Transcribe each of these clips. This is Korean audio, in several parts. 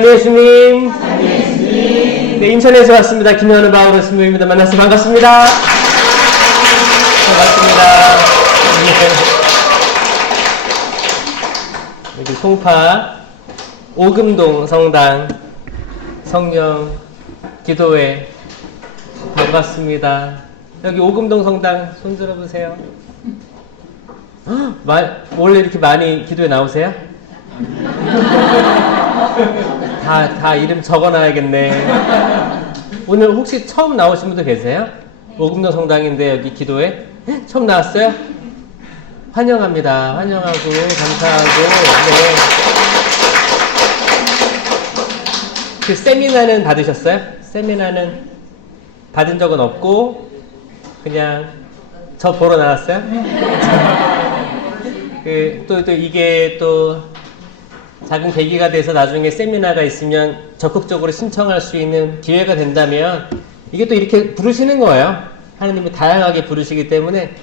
참여 예수님. 네, 인천에서 왔습니다. 김현우 바오로 스님입니다. 만나서 반갑습니다. 반갑습니다. 여기 송파 오금동 성당 성령 기도회 반갑습니다. 여기 오금동 성당 손 들어보세요. 원래 이렇게 많이 기도에 나오세요? 다 이름 적어놔야겠네. 오늘 혹시 처음 나오신 분도 계세요? 오금동 성당인데 여기 기도에 처음 나왔어요? 환영합니다. 환영하고 감사하고. 네. 그 세미나는 받으셨어요? 세미나는 받은 적은 없고 그냥 저 보러 나왔어요? 또 이게 또 작은 계기가 돼서 나중에 세미나가 있으면 적극적으로 신청할 수 있는 기회가 된다면 이게 또 이렇게 부르시는 거예요. 하나님이 다양하게 부르시기 때문에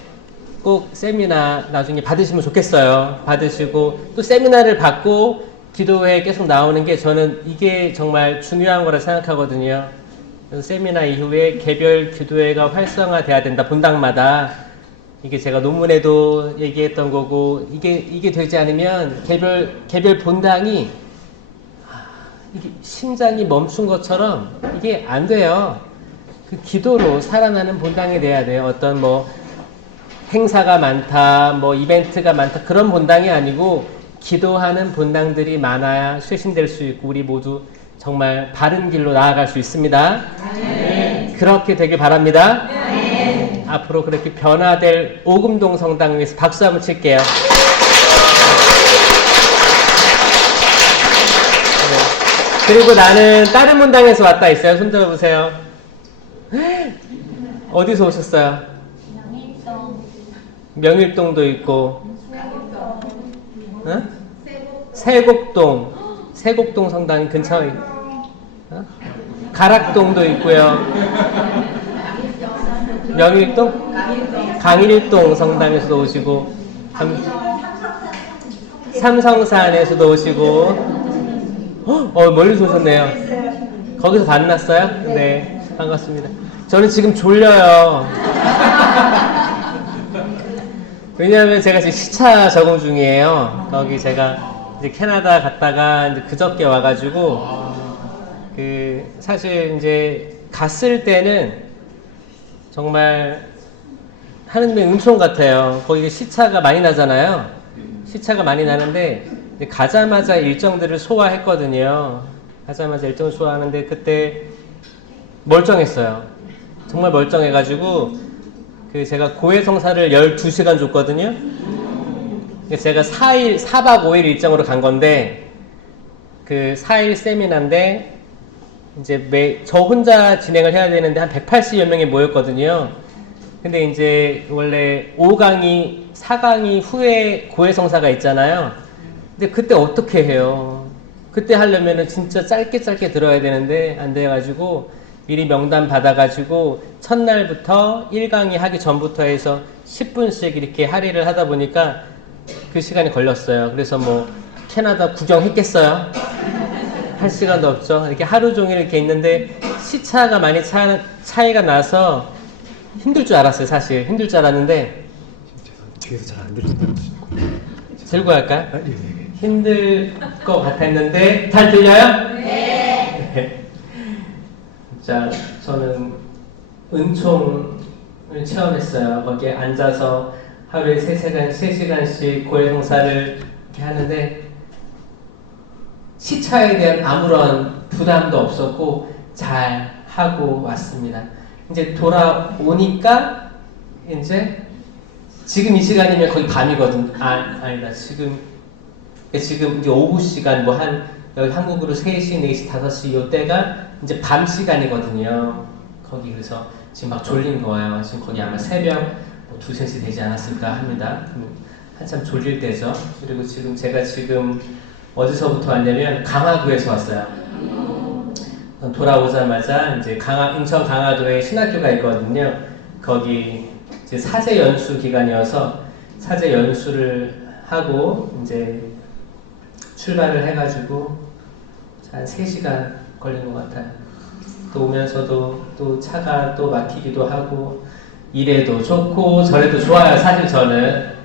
꼭 세미나 나중에 받으시면 좋겠어요. 받으시고 또 세미나를 받고 기도회에 계속 나오는 게 저는 이게 정말 중요한 거라 생각하거든요. 그래서 세미나 이후에 개별 기도회가 활성화돼야 된다. 본당마다. 이게 제가 논문에도 얘기했던 거고 이게 되지 않으면 개별 본당이 이게 심장이 멈춘 것처럼 이게 안 돼요. 그 기도로 살아나는 본당이 돼야 돼요. 어떤 뭐 행사가 많다, 뭐 이벤트가 많다 그런 본당이 아니고 기도하는 본당들이 많아야 쇄신될 수 있고 우리 모두 정말 바른 길로 나아갈 수 있습니다. 네. 그렇게 되길 바랍니다. 네. 앞으로 그렇게 변화될 오금동 성당 위해서 박수 한번 칠게요. 네. 그리고 나는 다른 문당에서 왔다 있어요. 손 들어보세요. 어디서 오셨어요? 명일동도 있고 응? 세곡동 성당 근처에 가락동도 있고요. 명일동? 강일동 성당에서도 오시고 삼성산에서도 오시고 멀리서 오셨네요. 거기서 만났어요? 네, 반갑습니다. 저는 지금 졸려요. 왜냐하면 제가 지금 시차 적응 중이에요. 거기 제가 이제 캐나다 갔다가 이제 그저께 와가지고 사실 이제 갔을 때는 정말 하느님의 은총 같아요. 거기 시차가 많이 나잖아요. 시차가 많이 나는데 가자마자 일정들을 소화했거든요. 가자마자 일정을 소화하는데 그때 멀쩡했어요. 정말 멀쩡해가지고 제가 고해성사를 12시간 줬거든요. 제가 4박 5일 일정으로 간 건데 4일 세미나인데 이제 저 혼자 진행을 해야 되는데 한 180여 명이 모였거든요. 근데 이제 원래 5강의, 4강의 후에 고해성사가 있잖아요. 근데 그때 어떻게 해요? 그때 하려면은 진짜 짧게 들어야 되는데 안 돼가지고 미리 명단 받아가지고 첫날부터 1강의 하기 전부터 해서 10분씩 이렇게 할애를 하다 보니까 그 시간이 걸렸어요. 그래서 뭐 캐나다 구경했겠어요? 할 시간도 없죠. 이렇게 하루 종일 이렇게 있는데 시차가 많이 차이가 나서 힘들 줄 알았어요. 사실 힘들 줄 알았는데 뒤에서 잘 안 들린다고 들고 할까요? 힘들 것 같았는데 잘 들려요? 네. 자, 저는 은총을 체험했어요. 거기에 앉아서 하루에 3시간씩 고해성사를 이렇게 하는데 시차에 대한 아무런 부담도 없었고 잘 하고 왔습니다. 이제 돌아오니까 이제 지금 이 시간이면 거의 밤이거든. 아니다. 지금 이제 오후 시간 여기 한국으로 3시, 4시, 5시 요때가 이제 밤 시간이거든요. 거기 그래서 지금 막 졸린 거예요. 지금 거기 아마 새벽 2, 3시 되지 않았을까 합니다. 한참 졸릴 때죠. 그리고 제가 어디서부터 왔냐면 강화도에서 왔어요. 돌아오자마자 이제 인천 강화도에 신학교가 있거든요. 거기 이제 사제 연수 기간이어서 사제 연수를 하고 이제 출발을 해가지고 한 3시간 걸린 것 같아요. 또 오면서도 또 차가 또 막히기도 하고 이래도 좋고 저래도 좋아요. 사실 저는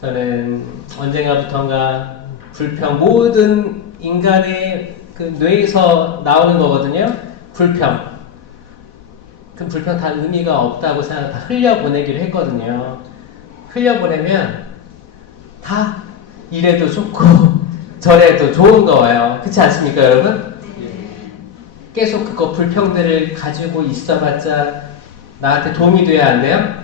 저는 언젠가부턴가 불평, 모든 인간의 그 뇌에서 나오는 거거든요. 불평. 그 불평 다 의미가 없다고 생각, 다 흘려보내기를 했거든요. 흘려보내면 다 이래도 좋고 저래도 좋은 거예요. 그렇지 않습니까, 여러분? 계속 그거 불평들을 가지고 있어봤자 나한테 도움이 돼야 안 돼요?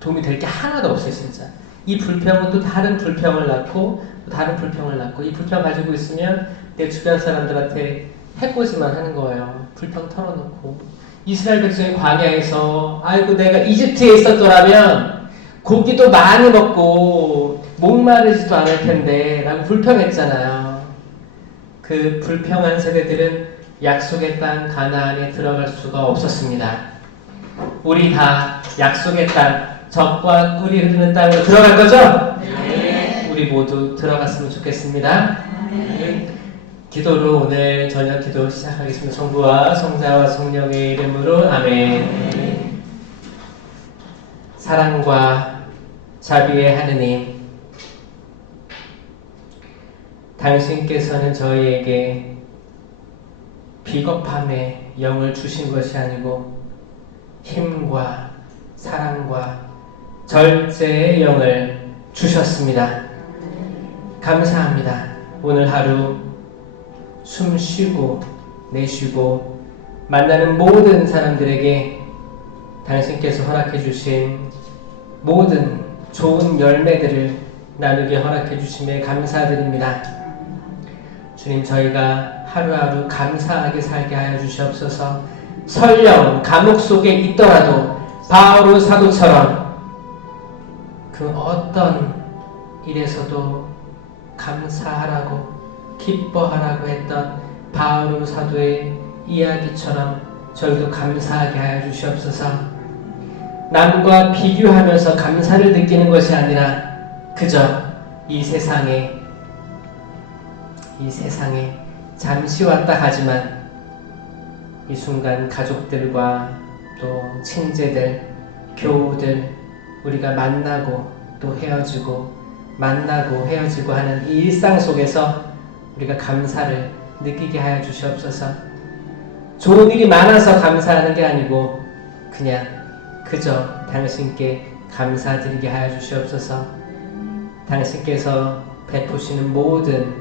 도움이 될 게 하나도 없어요, 진짜. 이 불평은 또 다른 불평을 낳고 또 다른 불평을 낳고 이 불평 가지고 있으면 내 주변 사람들한테 해코지만 하는 거예요. 불평 털어놓고. 이스라엘 백성이 광야에서 아이고 내가 이집트에 있었더라면 고기도 많이 먹고 목마르지도 않을 텐데 라고 불평했잖아요. 그 불평한 세대들은 약속의 땅 가나안에 들어갈 수가 없었습니다. 우리 다 약속의 땅, 젖과 꿀이 흐르는 땅으로 들어갈 거죠? 네. 우리 모두 들어갔으면 좋겠습니다. 네. 기도로 오늘 저녁 기도 시작하겠습니다. 성부와 성자와 성령의 이름으로 아멘. 사랑과 자비의 하느님, 당신께서는 저희에게 비겁함의 영을 주신 것이 아니고 힘과 사랑과 절제의 영을 주셨습니다. 감사합니다. 오늘 하루 숨 쉬고 내쉬고 만나는 모든 사람들에게 당신께서 허락해 주신 모든 좋은 열매들을 나누게 허락해 주심에 감사드립니다. 주님, 저희가 하루하루 감사하게 살게 하여 주시옵소서. 설령 감옥 속에 있더라도 바울 사도처럼 그 어떤 일에서도 감사하라고 기뻐하라고 했던 바울 사도의 이야기처럼 저희도 감사하게 하여 주시옵소서. 남과 비교하면서 감사를 느끼는 것이 아니라 그저 이 세상에 잠시 왔다 가지만 이 순간 가족들과 또 친제들, 교우들 우리가 만나고 또 헤어지고 만나고 헤어지고 하는 이 일상 속에서 우리가 감사를 느끼게 하여 주시옵소서. 좋은 일이 많아서 감사하는 게 아니고 그냥 그저 당신께 감사드리게 하여 주시옵소서. 당신께서 베푸시는 모든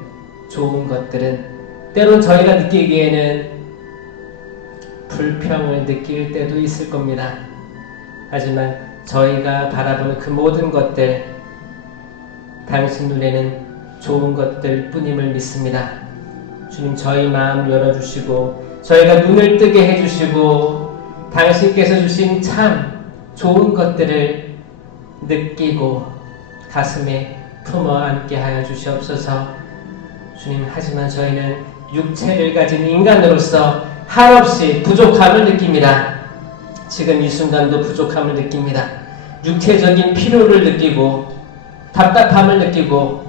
좋은 것들은 때론 저희가 느끼기에는 불평을 느낄 때도 있을 겁니다. 하지만 저희가 바라보는 그 모든 것들, 당신 눈에는 좋은 것들 뿐임을 믿습니다. 주님, 저희 마음 열어주시고 저희가 눈을 뜨게 해주시고 당신께서 주신 참 좋은 것들을 느끼고 가슴에 품어 안게 하여 주시옵소서. 주님, 하지만 저희는 육체를 가진 인간으로서 한없이 부족함을 느낍니다. 지금 이 순간도 부족함을 느낍니다. 육체적인 필요를 느끼고 답답함을 느끼고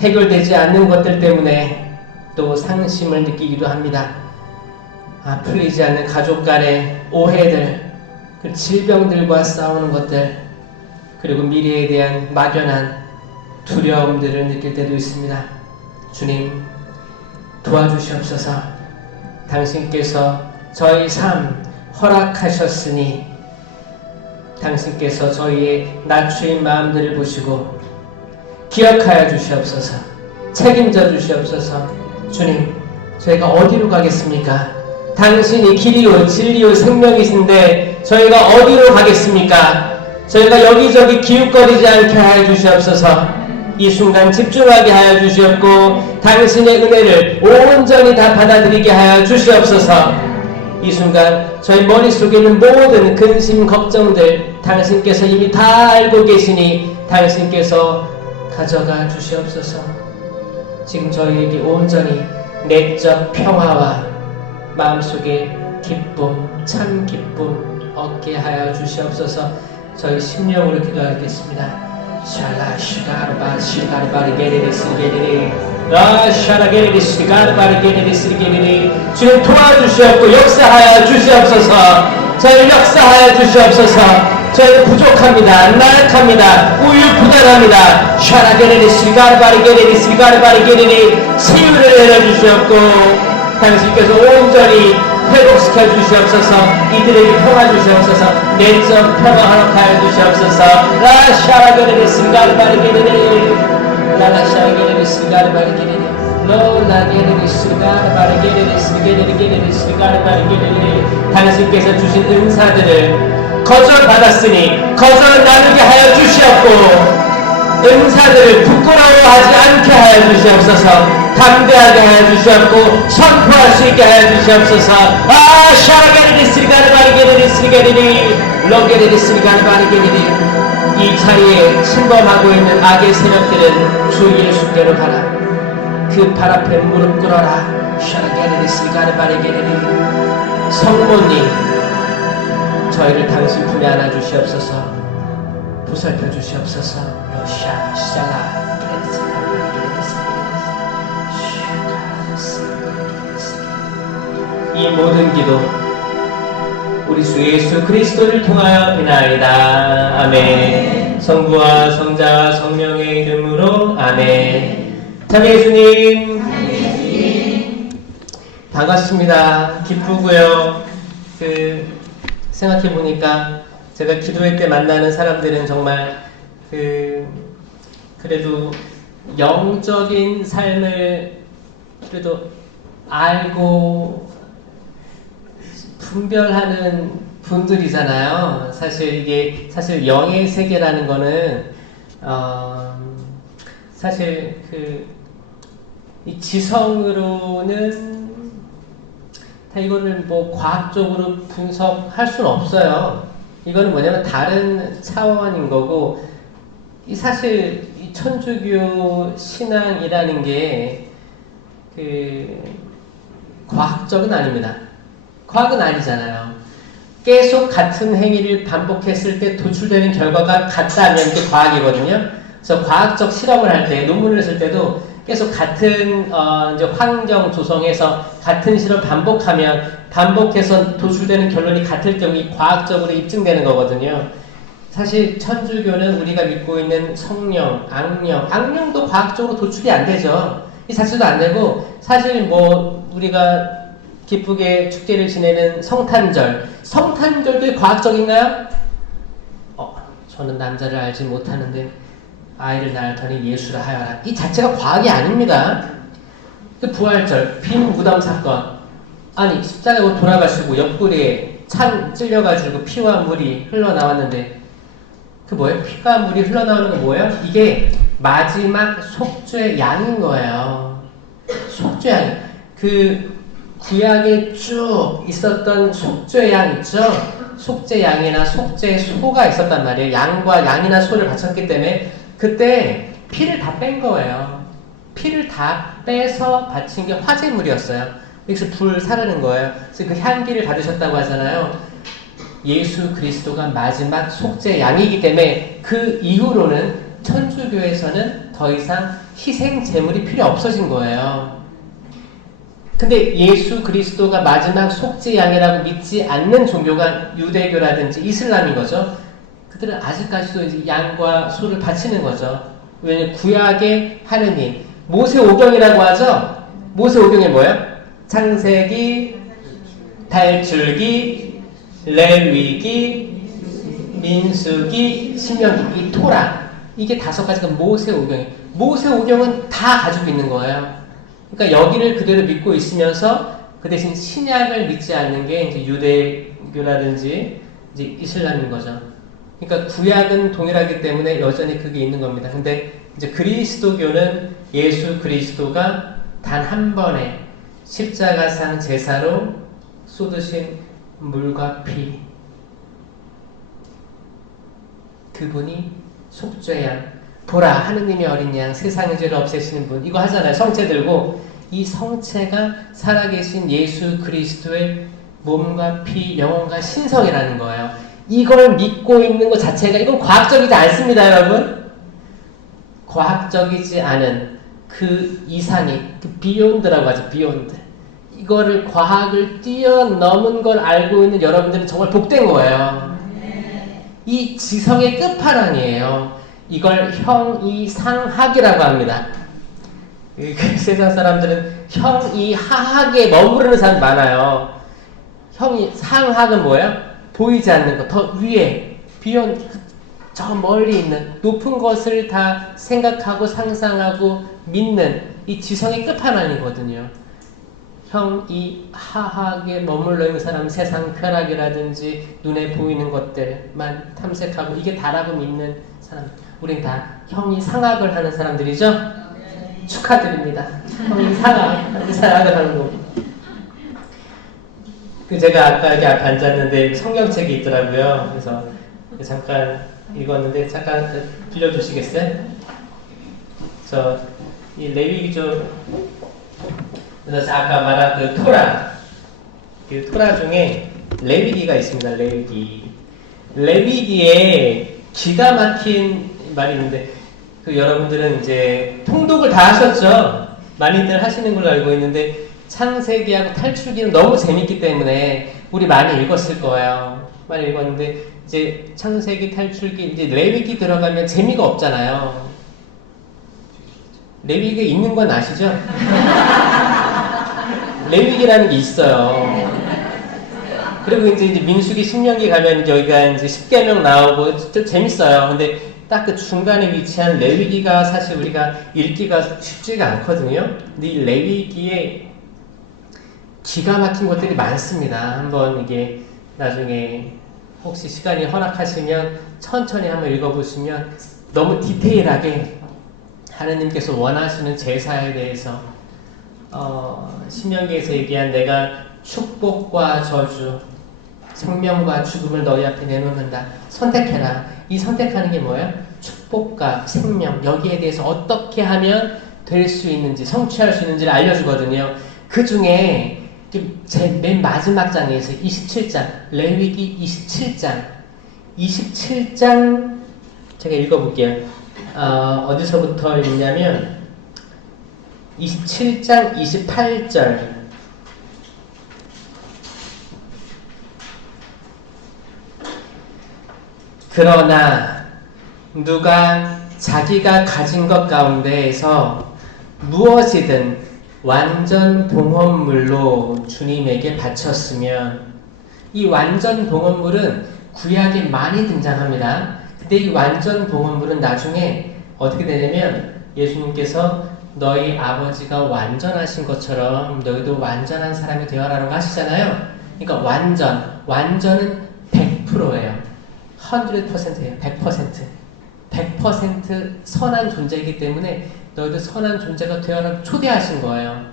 해결되지 않는 것들 때문에 또 상심을 느끼기도 합니다. 풀리지 않는 가족 간의 오해들, 그 질병들과 싸우는 것들, 그리고 미래에 대한 막연한 두려움들을 느낄 때도 있습니다. 주님, 도와주시옵소서. 당신께서 저희 삶 허락하셨으니 당신께서 저희의 낮추인 마음들을 보시고 기억하여 주시옵소서. 책임져 주시옵소서. 주님, 저희가 어디로 가겠습니까? 당신이 길이요 진리요 생명이신데 저희가 어디로 가겠습니까? 저희가 여기저기 기웃거리지 않게 하여 주시옵소서. 이 순간 집중하게 하여 주시옵고 당신의 은혜를 온전히 다 받아들이게 하여 주시옵소서. 이 순간 저희 머릿속에 있는 모든 근심 걱정들 당신께서 이미 다 알고 계시니 당신께서 가져가 주시옵소서. 지금 저희에게 온전히 내적 평화와 마음속에 기쁨, 참 기쁨 얻게 하여 주시옵소서. 저희 심령으로 기도하겠습니다. 샬라 시가르바 시가르바리 게레레스 게레레 주님 도와주시옵고 역사하여 주시옵소서. 저희 역사하여 주시옵소서. 저희는 부족합니다. 나약합니다. 우유부단합니다. 치유를 내려주시옵고 당신께서 온전히 회복시켜 주시옵소서. 이들에게 평화 주시옵소서. 내적 평화 허락하여 주시옵소서. 당신께서 주신 은사들을 거절받았으니 거절 나누게 하여 주시옵고 은사들을 부끄러워하지 않게 하여 주시옵소서. 담대하게 하여 주시옵고 선포할 수 있게 하여 주시옵소서. 이 자리에 침범하고 있는 악의 세력들은 주 예수께로 가라. 그 발 앞에 무릎 꿇어라. 성모님, 저희를 당신 품에 안아 주시옵소서. 보살펴 주시옵소서. 이 모든 기도 우리 주 예수 그리스도를 통하여 비나이다. 아멘. 성부와 성자와 성령의 이름으로 아멘. 참 예수님 반갑습니다. 기쁘고요. 생각해 보니까 제가 기도회 때 만나는 사람들은 정말 그래도 영적인 삶을 그래도 알고 분별하는 분들이잖아요. 사실 영의 세계라는 거는 사실 이 지성으로는 다 이거를 뭐 과학적으로 분석할 수는 없어요. 이거는 뭐냐면 다른 차원인 거고, 사실 이 천주교 신앙이라는 게 과학적은 아닙니다. 과학은 아니잖아요. 계속 같은 행위를 반복했을 때 도출되는 결과가 같다면 그게 과학이거든요. 그래서 과학적 실험을 할 때, 논문을 쓸 때도 계속 같은 이제 환경 조성해서 같은 실험 반복해서 도출되는 결론이 같을 경우 과학적으로 입증되는 거거든요. 사실 천주교는 우리가 믿고 있는 성령, 악령도 과학적으로 도출이 안 되죠. 이 자체도 안 되고, 사실 뭐 우리가 기쁘게 축제를 지내는 성탄절도 과학적인가요? 저는 남자를 알지 못하는데 아이를 낳았더니 예수라 하여라. 이 자체가 과학이 아닙니다. 부활절, 빈 무덤 사건. 아니, 십자가에 돌아가시고 옆구리에 창 찔려가지고 피와 물이 흘러나왔는데, 뭐예요? 피가 물이 흘러나오는 건 뭐예요? 이게 마지막 속죄 양인 거예요. 속죄 양. 구약에 쭉 있었던 속죄 양 있죠? 속죄 양이나 속죄 소가 있었단 말이에요. 양이나 소를 바쳤기 때문에 그때 피를 다 뺀 거예요. 피를 다 빼서 바친 게 화제물이었어요. 여기서 불 사르는 거예요. 그래서 그 향기를 받으셨다고 하잖아요. 예수 그리스도가 마지막 속죄 양이기 때문에 그 이후로는 천주교에서는 더 이상 희생 제물이 필요 없어진 거예요. 근데 예수 그리스도가 마지막 속죄 양이라고 믿지 않는 종교가 유대교라든지 이슬람인 거죠. 그들은 아직까지도 이제 양과 소를 바치는 거죠. 왜냐면 구약의 하느님, 모세오경이라고 하죠. 모세오경이 뭐예요? 창세기, 달줄기, 레위기, 민수기, 신명기, 이 토라. 이게 5가지가 모세오경이에요. 모세오경은 다 가지고 있는 거예요. 그러니까 여기를 그대로 믿고 있으면서 그 대신 신약을 믿지 않는 게 이제 유대교라든지 이제 이슬람인 거죠. 그러니까 구약은 동일하기 때문에 여전히 그게 있는 겁니다. 근데 이제 그리스도교는 예수 그리스도가 단 한 번의 십자가상 제사로 쏟으신 물과 피, 그분이 속죄양, 보라 하느님의 어린 양, 세상의 죄를 없애시는 분, 이거 하잖아요. 성체 들고. 이 성체가 살아계신 예수 그리스도의 몸과 피, 영혼과 신성이라는 거예요. 이걸 믿고 있는 것 자체가, 이건 과학적이지 않습니다, 여러분. 과학적이지 않은 그 이상이, 그 비욘드라고 하죠. 비욘드. 이거를 과학을 뛰어넘은 걸 알고 있는 여러분들은 정말 복된 거예요. 이 지성의 끝판왕이에요. 이걸 형이상학이라고 합니다. 그 세상 사람들은 형이하학에 머무르는 사람이 많아요. 형이상학은 뭐예요? 보이지 않는 것, 더 위에, 비욘드, 저 멀리 있는 높은 것을 다 생각하고 상상하고 믿는 이 지성의 끝판왕이거든요. 형이하학에 머물러 있는 사람은 세상 쾌락이라든지 눈에 보이는 것들만 탐색하고 이게 다라고 믿는 사람. 우린 다 형이상학을 하는 사람들이죠? 축하드립니다. 형이상학을 하는 거. 제가 아까 여기 앞에 앉았는데 성경책이 있더라고요. 그래서 잠깐 읽었는데 잠깐 빌려주시겠어요? 이 레위기죠. 그래서 아까 말한 그 토라, 그 토라 중에 레위기가 있습니다. 레위기에 기가 막힌 말이 있는데 그 여러분들은 이제 통독을 다 하셨죠? 많이들 하시는 걸로 알고 있는데 창세기하고 탈출기는 너무 재밌기 때문에 우리 많이 읽었을 거예요. 많이 읽었는데 이제 창세기, 탈출기, 이제 레위기 들어가면 재미가 없잖아요. 레위기가 있는 건 아시죠? 레위기라는 게 있어요. 그리고 이제 민수기, 신명기 가면 여기가 이제 10계명 나오고 좀 재밌어요. 근데 딱 그 중간에 위치한 레위기가 사실 우리가 읽기가 쉽지가 않거든요. 근데 이 레위기에 기가 막힌 것들이 많습니다. 한번 이게 나중에 혹시 시간이 허락하시면 천천히 한번 읽어보시면 너무 디테일하게 하느님께서 원하시는 제사에 대해서 신명기에서 얘기한 내가 축복과 저주, 생명과 죽음을 너희 앞에 내놓는다. 선택해라. 이 선택하는 게 뭐예요? 축복과 생명, 여기에 대해서 어떻게 하면 될 수 있는지, 성취할 수 있는지를 알려주거든요. 그 중에 제 맨 마지막 장에 있어요. 27장, 레위기 27장 제가 읽어볼게요. 어디서부터 읽냐면 27장 28절. 그러나 누가 자기가 가진 것 가운데에서 무엇이든 완전 봉헌물로 주님에게 바쳤으면, 이 완전 봉헌물은 구약에 많이 등장합니다. 근데 이 완전 봉헌물은 나중에 어떻게 되냐면 예수님께서 너희 아버지가 완전하신 것처럼 너희도 완전한 사람이 되어라라고 하시잖아요. 그러니까 완전은 100%예요. 100%예요. 100% 선한 존재이기 때문에 너희도 선한 존재가 되어라 초대하신 거예요.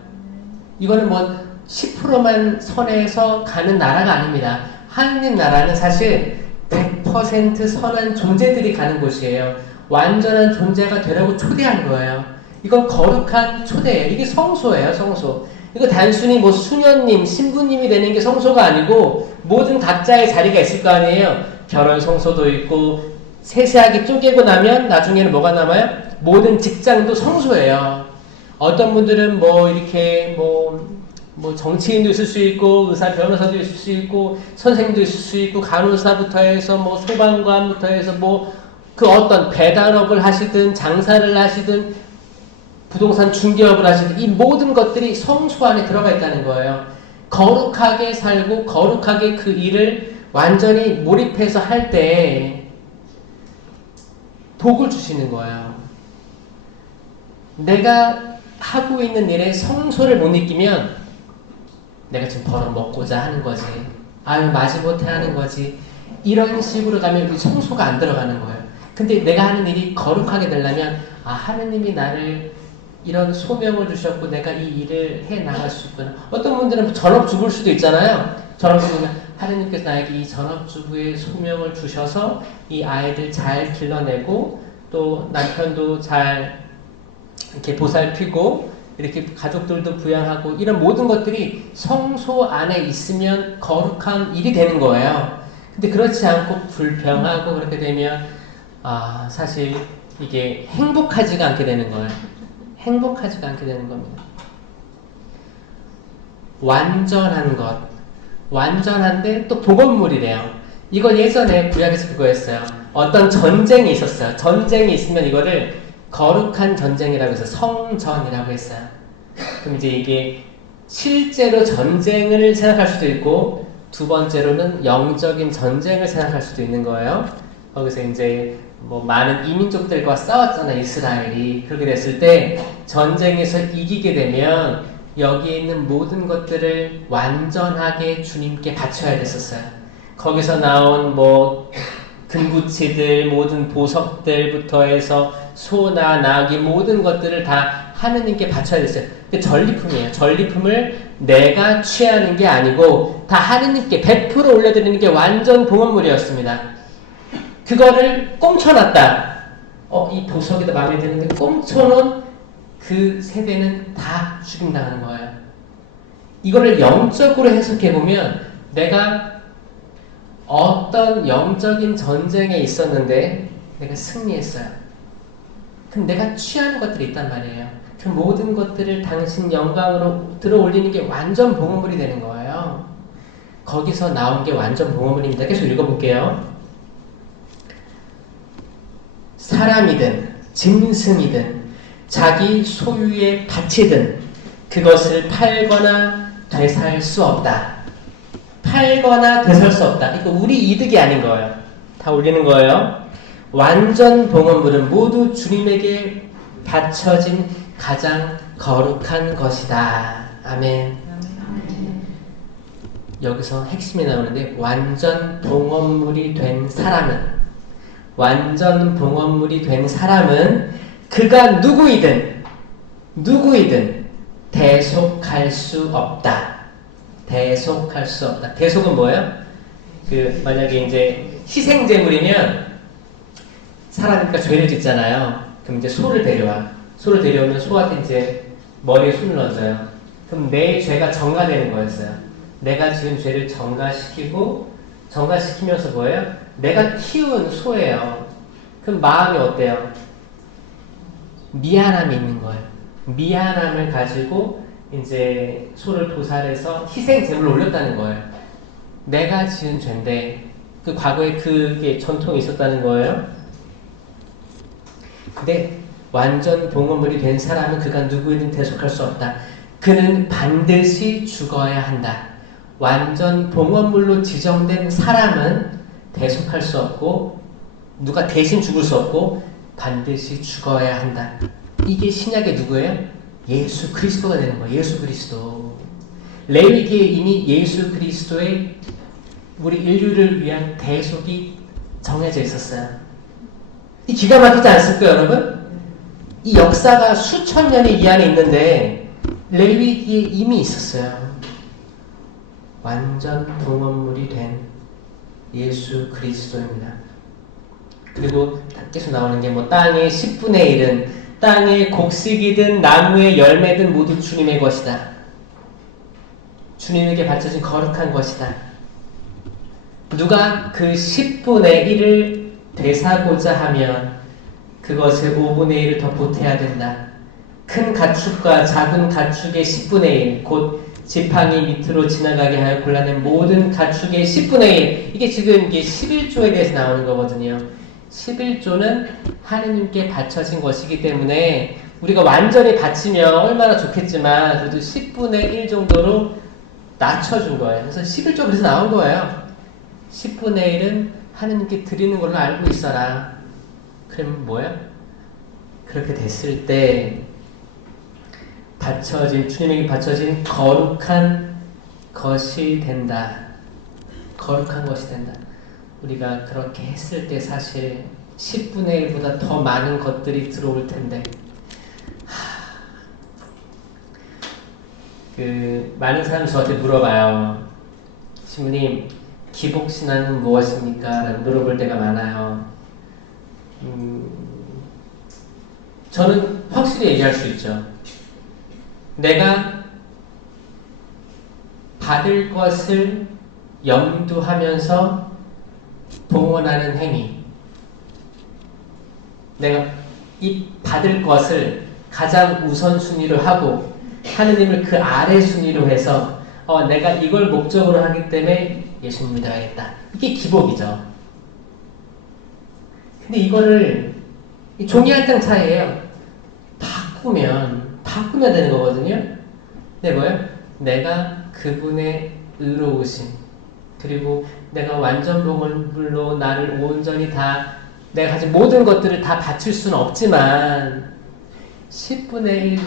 이거는 뭐 10%만 선해서 가는 나라가 아닙니다. 하느님 나라는 사실 100% 선한 존재들이 가는 곳이에요. 완전한 존재가 되라고 초대한 거예요. 이건 거룩한 초대예요. 이게 성소예요, 성소. 이거 단순히 뭐 수녀님, 신부님이 되는 게 성소가 아니고 모든 각자의 자리가 있을 거 아니에요. 결혼 성소도 있고 세세하게 쪼개고 나면 나중에는 뭐가 남아요? 모든 직장도 성소예요. 어떤 분들은 뭐 이렇게 뭐 정치인도 있을 수 있고 의사 변호사도 있을 수 있고 선생님도 있을 수 있고 간호사부터 해서 뭐 소방관부터 해서 뭐 그 어떤 배달업을 하시든 장사를 하시든 부동산 중개업을 하시든 이 모든 것들이 성소 안에 들어가 있다는 거예요. 거룩하게 살고 거룩하게 그 일을 완전히 몰입해서 할 때 복을 주시는 거예요. 내가 하고 있는 일에 성소를 못 느끼면 내가 지금 벌어먹고자 하는 거지. 아유 마지못해 하는 거지. 이런 식으로 가면 성소가 안 들어가는 거예요. 근데 내가 하는 일이 거룩하게 되려면 하느님이 나를 이런 소명을 주셨고 내가 이 일을 해 나갈 수 있구나. 어떤 분들은 전업주부일 수도 있잖아요. 전업주부면 하느님께서 나에게 이 전업주부의 소명을 주셔서 이 아이들 잘 길러내고 또 남편도 잘 이렇게 보살피고 이렇게 가족들도 부양하고 이런 모든 것들이 성소 안에 있으면 거룩한 일이 되는 거예요. 근데 그렇지 않고 불평하고 그렇게 되면 사실 이게 행복하지가 않게 되는 거예요. 행복하지가 않게 되는 겁니다. 완전한 것, 완전한데 또 복음물이래요. 이거 예전에 구약에서 그거였어요. 어떤 전쟁이 있었어요. 전쟁이 있으면 이거를 거룩한 전쟁이라고 해서 성전이라고 했어요. 그럼 이제 이게 실제로 전쟁을 생각할 수도 있고 두 번째로는 영적인 전쟁을 생각할 수도 있는 거예요. 거기서 이제 뭐 많은 이민족들과 싸웠잖아요. 이스라엘이. 그렇게 됐을 때 전쟁에서 이기게 되면 여기에 있는 모든 것들을 완전하게 주님께 바쳐야 됐었어요. 거기서 나온 뭐 금구치들, 모든 보석들부터 해서 소나 나귀 모든 것들을 다 하느님께 바쳐야 됐어요. 그게 전리품이에요. 전리품을 내가 취하는 게 아니고 다 하느님께 100% 올려드리는 게 완전 봉헌물이었습니다. 그거를 꽁쳐놨다. 이 보석이 더 마음에 드는데 꽁쳐놓은 그 세대는 다 죽임당하는 거예요. 이거를 영적으로 해석해보면 내가 어떤 영적인 전쟁에 있었는데 내가 승리했어요. 그럼 내가 취하는 것들이 있단 말이에요. 그 모든 것들을 당신 영광으로 들어올리는 게 완전 봉헌물이 되는 거예요. 거기서 나온 게 완전 봉헌물입니다. 계속 읽어볼게요. 사람이든 짐승이든 자기 소유의 가치든 그것을 팔거나 되살 수 없다. 팔거나 되살 수 없다. 이거 우리 이득이 아닌 거예요. 다 올리는 거예요. 완전 봉헌물은 모두 주님에게 바쳐진 가장 거룩한 것이다. 아멘. 여기서 핵심이 나오는데 완전 봉헌물이 된 사람은 그가 누구이든 대속할 수 없다. 대속할 수 없다. 대속은 뭐예요? 만약에 이제 희생제물이면 사람이니까 죄를 짓잖아요. 그럼 이제 소를 데려와. 소를 데려오면 소한테 이제 머리에 손을 얹어요. 그럼 내 죄가 정가되는 거였어요. 내가 지은 죄를 정가시키면서 뭐예요? 내가 키운 소예요. 그럼 마음이 어때요? 미안함이 있는 거예요. 미안함을 가지고 이제 소를 도살해서 희생 제물로 올렸다는 거예요. 내가 지은 죄인데 그 과거에 그게 전통이 있었다는 거예요. 근데 완전 봉헌물이 된 사람은 그가 누구이든 대속할 수 없다. 그는 반드시 죽어야 한다. 완전 봉헌물로 지정된 사람은 대속할 수 없고 누가 대신 죽을 수 없고 반드시 죽어야 한다. 이게 신약의 누구예요? 예수 그리스도가 되는 거예요. 예수 그리스도. 레위기에 이미 예수 그리스도의 우리 인류를 위한 대속이 정해져 있었어요. 이 기가 막히지 않습니까, 여러분? 이 역사가 수천 년이 이 안에 있는데 레위기에 이미 있었어요. 완전 봉헌물이 된 예수 그리스도입니다. 그리고 계속 나오는 게 뭐 땅의 10분의 1은 땅의 곡식이든 나무의 열매든 모두 주님의 것이다. 주님에게 바쳐진 거룩한 것이다. 누가 그 10분의 1을 되사고자 하면 그것의 5분의 1을 더 보태야 된다. 큰 가축과 작은 가축의 10분의 1, 곧 지팡이 밑으로 지나가게 하여 골라낸 모든 가축의 10분의 1. 이게 지금 이게 11조에 대해서 나오는 거거든요. 11조는 하느님께 바쳐진 것이기 때문에 우리가 완전히 바치면 얼마나 좋겠지만 그래도 10분의 1 정도로 낮춰준 거예요. 그래서 11조 그래서 나온 거예요. 10분의 1은 하느님께 드리는 걸로 알고 있어라. 그럼 뭐야? 그렇게 됐을 때 주님에게 바쳐진 거룩한 것이 된다. 거룩한 것이 된다. 우리가 그렇게 했을 때 사실 10분의 1보다 더 많은 것들이 들어올 텐데 많은 사람이 저한테 물어봐요. 신부님, 기복신앙은 무엇입니까? 라고 물어볼 때가 많아요. 저는 확실히 얘기할 수 있죠. 내가 받을 것을 염두하면서 봉헌하는 행위. 내가 이 받을 것을 가장 우선순위로 하고 하느님을 그 아래 순위로 해서 내가 이걸 목적으로 하기 때문에 예수님 믿어야겠다. 이게 기복이죠. 근데 이거를 종이 한 장 차이예요. 바꾸면 되는 거거든요. 근데 뭐예요? 내가 그분의 의로우심, 그리고 내가 완전 봉헌물로 나를 온전히 다 내가 가진 모든 것들을 다 바칠 수는 없지만 10분의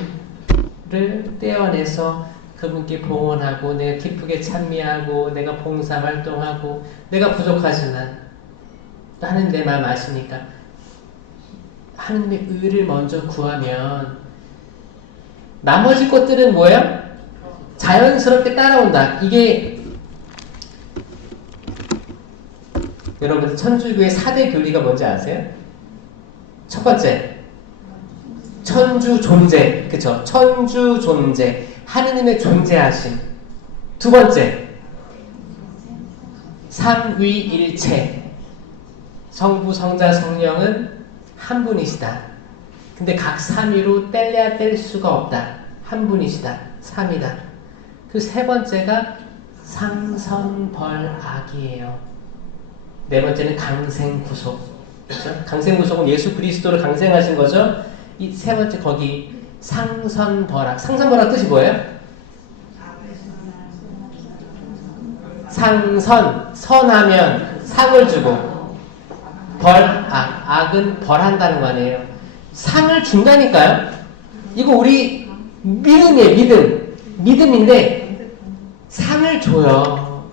1을 떼어내서 그분께 봉헌하고 내가 기쁘게 찬미하고 내가 봉사활동하고 내가 부족하지만 하나님 내 마음 아시니까 하나님의 의를 먼저 구하면 나머지 것들은 뭐예요? 자연스럽게 따라온다. 이게 여러분 천주교의 4대 교리가 뭔지 아세요? 첫 번째 천주 존재, 그쵸? 천주 존재, 하느님의 존재하심. 두 번째 삼위일체, 성부, 성자, 성령은 한 분이시다. 근데 각 삼위로 뗄래야 뗄 수가 없다. 한 분이시다. 삼이다. 그 세 번째가 상선벌악이에요. 네 번째는 강생구속. 그렇죠? 강생구속은 예수 그리스도를 강생하신 거죠. 이 세 번째 거기 상선벌악. 상선벌악 뜻이 뭐예요? 상선, 선하면 상을 주고 벌악, 악은 벌한다는 거 아니에요. 상을 준다니까요. 이거 우리 믿음이에요. 믿음인데 상을 줘요.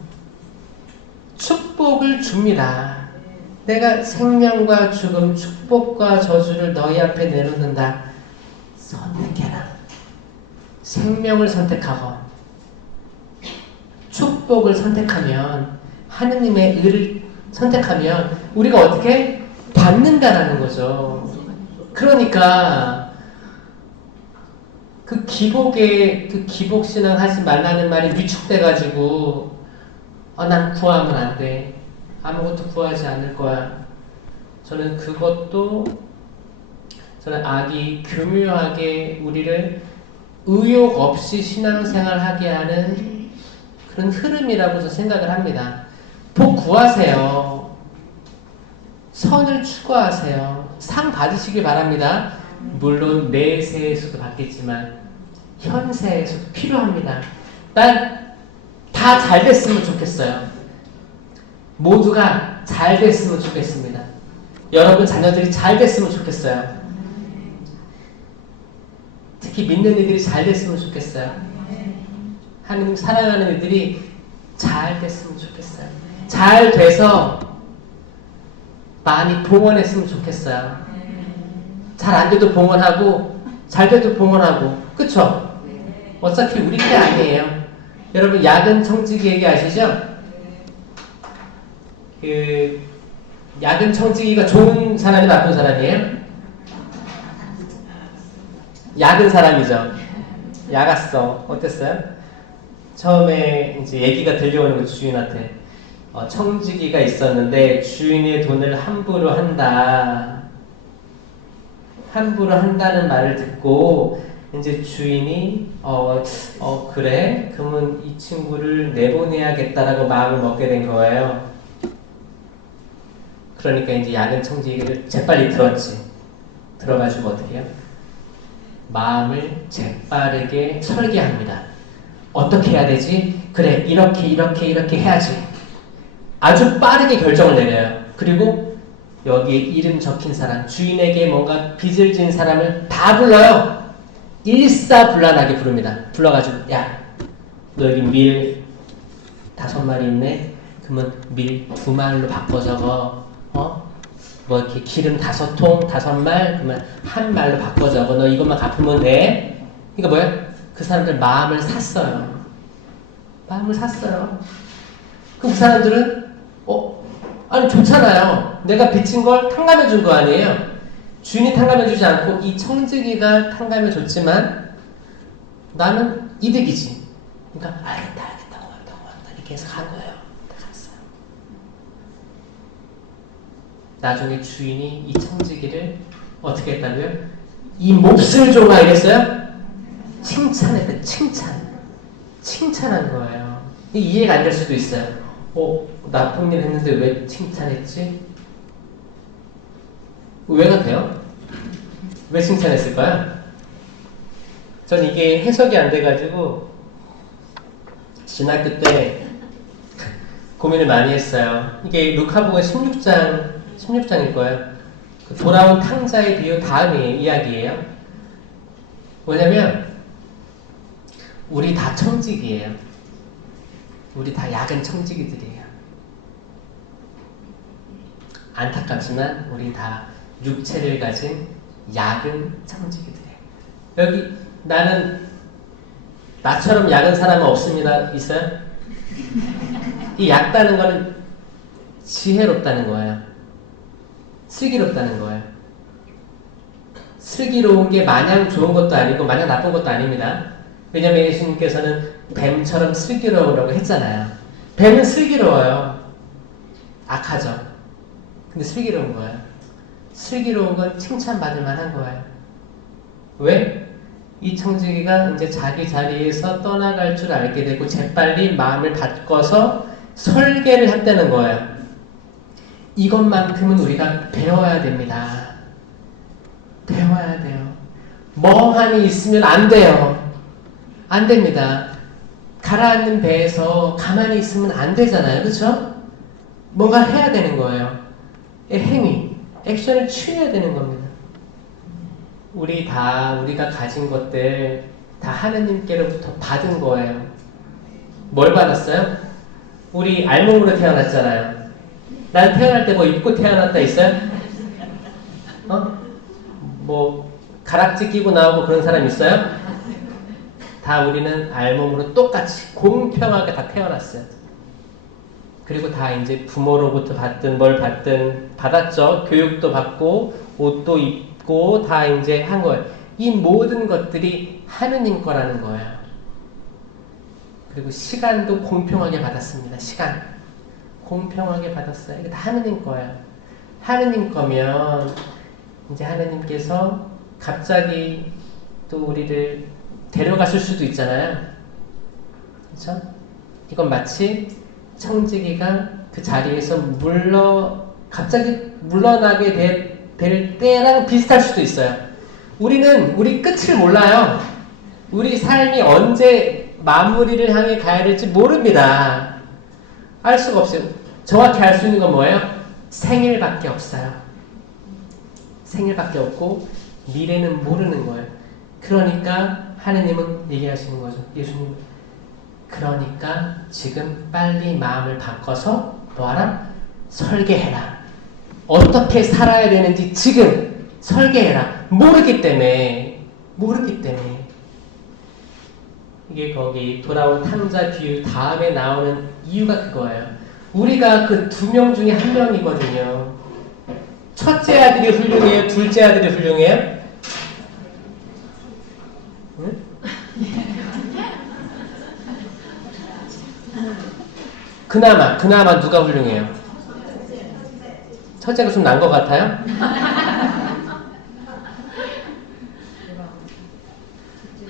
축복을 줍니다. 내가 생명과 죽음, 축복과 저주를 너희 앞에 내놓는다. 선택해라. 생명을 선택하고 축복을 선택하면, 하느님의 의를 선택하면 우리가 어떻게 받는다라는 거죠. 그러니까 그 기복신앙 하지 말라는 말이 위축돼가지고 난 구하면 안 돼. 아무것도 구하지 않을 거야. 저는 악이 교묘하게 우리를 의욕 없이 신앙생활하게 하는 그런 흐름이라고 저는 생각을 합니다. 복 구하세요. 선을 추구하세요. 상 받으시길 바랍니다. 물론 내세에서도 받겠지만 현세에서도 필요합니다. 난 다 잘 됐으면 좋겠어요. 모두가 잘 됐으면 좋겠습니다. 여러분 자녀들이 잘 됐으면 좋겠어요. 특히 믿는 이들이 잘 됐으면 좋겠어요. 하나님 사랑하는 이들이 잘 됐으면 좋겠어요. 잘 돼서 많이 봉헌했으면 좋겠어요. 잘 안 돼도 봉헌하고 잘 돼도 봉헌하고, 그쵸? 어차피 우리 게 아니에요. 여러분 야근 청지기 얘기 아시죠? 그 야근 청지기가 좋은 사람이 나쁜 사람이에요? 야근 사람이죠. 야갔어. 어땠어요? 처음에 이제 얘기가 들려오는 거죠, 주인한테. 청지기가 있었는데 주인의 돈을 함부로 한다는 말을 듣고 이제 주인이 그래? 그러면 이 친구를 내보내야겠다라고 마음을 먹게 된 거예요. 그러니까 이제 야근 청지기를 재빨리 들었지. 들어가지고 어떻게 해요? 마음을 재빠르게 설계합니다. 어떻게 해야 되지? 그래, 이렇게 해야지. 아주 빠르게 결정을 내려요. 그리고 여기에 이름 적힌 사람, 주인에게 뭔가 빚을 진 사람을 다 불러요. 일사불란하게 부릅니다. 불러가지고, 야, 너 여기 밀 5마리 있네? 그러면 밀 2말로 바꿔 적어. 뭐 이렇게 기름 5통, 5말, 그러면 1말로 바꿔 적어. 너 이것만 갚으면 돼. 이거 뭐야? 그 사람들 마음을 샀어요. 그 사람들은 아니 좋잖아요. 내가 빚진 걸 탕감해 준 거 아니에요. 주인이 탕감해 주지 않고 이 청지기가 탕감해 줬지만 나는 이득이지. 그러니까 알겠다 고맙다 이렇게 해서 간 거예요. 갔어요. 나중에 주인이 이 청지기를 어떻게 했다고요? 이 몹쓸 종아 이랬어요? 칭찬했대. 칭찬한 거예요. 이해가 안 될 수도 있어요. 나쁜 일 했는데 왜 칭찬했지? 왜 같아요? 왜 칭찬했을까요? 전 이게 해석이 안 돼가지고 신학교 때 고민을 많이 했어요. 이게 루카복음 16장일 거예요. 그 돌아온 탕자의 비유 다음의 이야기예요. 뭐냐면 우리 다 청지기예요. 우리 다 야근 청지기들이에요. 안타깝지만 우리 다 육체를 가진 야근 청지기들이에요. 여기 나처럼 야근 사람은 없습니다. 있어요? 이 얕다는 거는 지혜롭다는 거예요. 슬기롭다는 거예요. 슬기로운 게 마냥 좋은 것도 아니고 마냥 나쁜 것도 아닙니다. 왜냐하면 예수님께서는 뱀처럼 슬기로우라고 했잖아요. 뱀은 슬기로워요. 악하죠. 근데 슬기로운 거예요. 슬기로운 건 칭찬받을 만한 거예요. 왜? 이 청지기가 이제 자기 자리에서 떠나갈 줄 알게 되고 재빨리 마음을 바꿔서 설계를 했다는 거예요. 이것만큼은 우리가 배워야 됩니다. 배워야 돼요. 멍하니 있으면 안 돼요. 안 됩니다. 가라앉는 배에서 가만히 있으면 안 되잖아요. 그렇죠? 뭔가 해야 되는 거예요. 행위, 액션을 취해야 되는 겁니다. 우리가 가진 것들 다 하느님께로부터 받은 거예요. 뭘 받았어요? 우리 알몸으로 태어났잖아요. 난 태어날 때 뭐 입고 태어났다 있어요? 뭐 가락지 끼고 나오고 그런 사람 있어요? 다 우리는 알몸으로 똑같이 공평하게 다 태어났어요. 그리고 다 이제 부모로부터 받든 뭘 받든 받았죠. 교육도 받고 옷도 입고 다 이제 한 거예요. 이 모든 것들이 하느님 거라는 거예요. 그리고 시간도 공평하게 받았습니다. 시간 공평하게 받았어요. 이게 다 하느님 거예요. 하느님 거면 이제 하느님께서 갑자기 또 우리를 데려가실 수도 있잖아요. 그렇죠? 이건 마치 청지기가 그 자리에서 갑자기 물러나게 될 때랑 비슷할 수도 있어요. 우리 끝을 몰라요. 우리 삶이 언제 마무리를 향해 가야 될지 모릅니다. 알 수가 없어요. 정확히 알 수 있는 건 뭐예요? 생일밖에 없어요. 생일밖에 없고 미래는 모르는 거예요. 그러니까 하느님은 얘기하시는 거죠. 예수님. 그러니까 지금 빨리 마음을 바꿔서 뭐하라? 설계해라. 어떻게 살아야 되는지 지금 설계해라. 모르기 때문에. 이게 거기 돌아온 탕자 비유 다음에 나오는 이유가 그거예요. 우리가 그 2명 중에 1명이거든요. 첫째 아들이 훌륭해요? 둘째 아들이 훌륭해요? 응? 그나마 누가 훌륭해요? 첫째가 좀 난 것 같아요?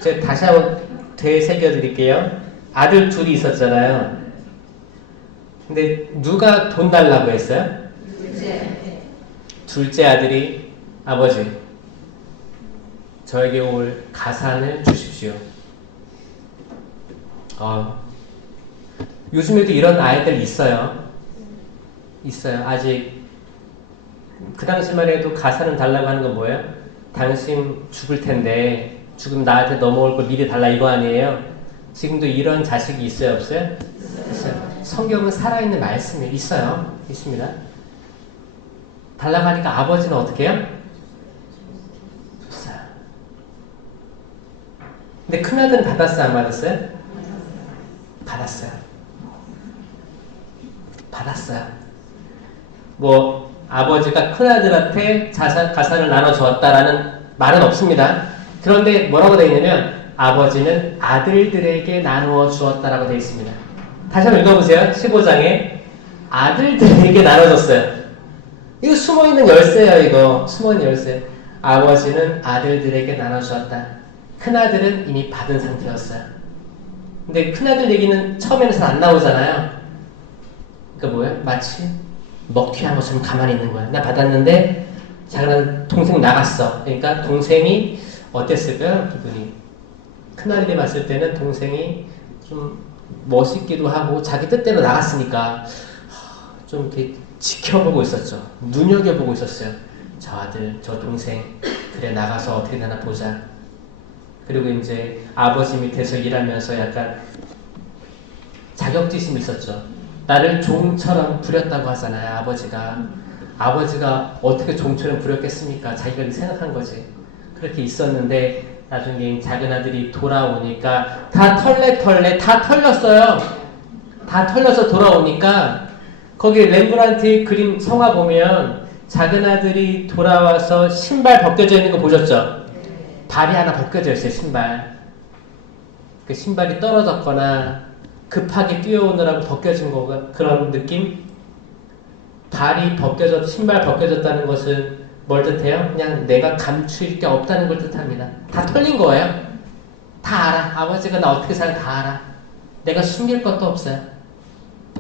제가 다시 한번 되새겨드릴게요. 아들 둘이 있었잖아요. 근데 누가 돈 달라고 했어요? 둘째 아들이 아버지 저에게 올 가산을 주십시오. 요즘에도 이런 아이들 있어요. 아직 그 당시만 해도 가산을 달라고 하는 건 뭐예요? 당신 죽을 텐데 죽으면 나한테 넘어올 걸 미리 달라 이거 아니에요? 지금도 이런 자식이 있어요? 없어요? 있어요. 성경은 살아있는 말씀이 있어요. 있습니다. 달라고 하니까 아버지는 어떻게 해요? 줬어요. 근데 큰아들은 받았어요? 안 받았어요? 받았어요. 뭐 아버지가 큰아들한테 가산을 나눠주었다라는 말은 없습니다. 그런데 뭐라고 되어 있냐면 아버지는 아들들에게 나누어 주었다라고 되어 있습니다. 다시 한번 읽어보세요. 15장에 아들들에게 나눠줬어요. 이거 숨어있는 열쇠예요. 숨어있는 열쇠. 아버지는 아들들에게 나눠주었다. 큰아들은 이미 받은 상태였어요. 근데 큰아들 얘기는 처음에는 잘 안 나오잖아요. 그러니까 뭐예요? 마치 먹튀한 것처럼 가만히 있는 거야. 나 받았는데 작은 동생 나갔어. 그러니까 동생이 어땠을까요? 기분이. 큰아들이 봤을 때는 동생이 좀 멋있기도 하고 자기 뜻대로 나갔으니까 좀 이렇게 지켜보고 있었죠. 눈여겨보고 있었어요. 저 아들, 저 동생, 그래 나가서 어떻게 되나 보자. 그리고 이제 아버지 밑에서 일하면서 약간 자격지심이 있었죠. 나를 종처럼 부렸다고 하잖아요. 아버지가 어떻게 종처럼 부렸겠습니까? 자기가 생각한 거지. 그렇게 있었는데 나중에 작은 아들이 돌아오니까 다 털레 다 털렸어요. 다 털려서 돌아오니까 거기 렘브란트의 그림 성화 보면 작은 아들이 돌아와서 신발 벗겨져 있는 거 보셨죠? 발이 하나 벗겨져 있어요. 신발. 그 신발이 떨어졌거나 급하게 뛰어오느라고 벗겨진 거가 그런 느낌? 신발 벗겨졌다는 것은 뭘 뜻해요? 그냥 내가 감출 게 없다는 걸 뜻합니다. 다 털린 거예요. 다 알아. 아버지가 나 어떻게 살아 다 알아. 내가 숨길 것도 없어요.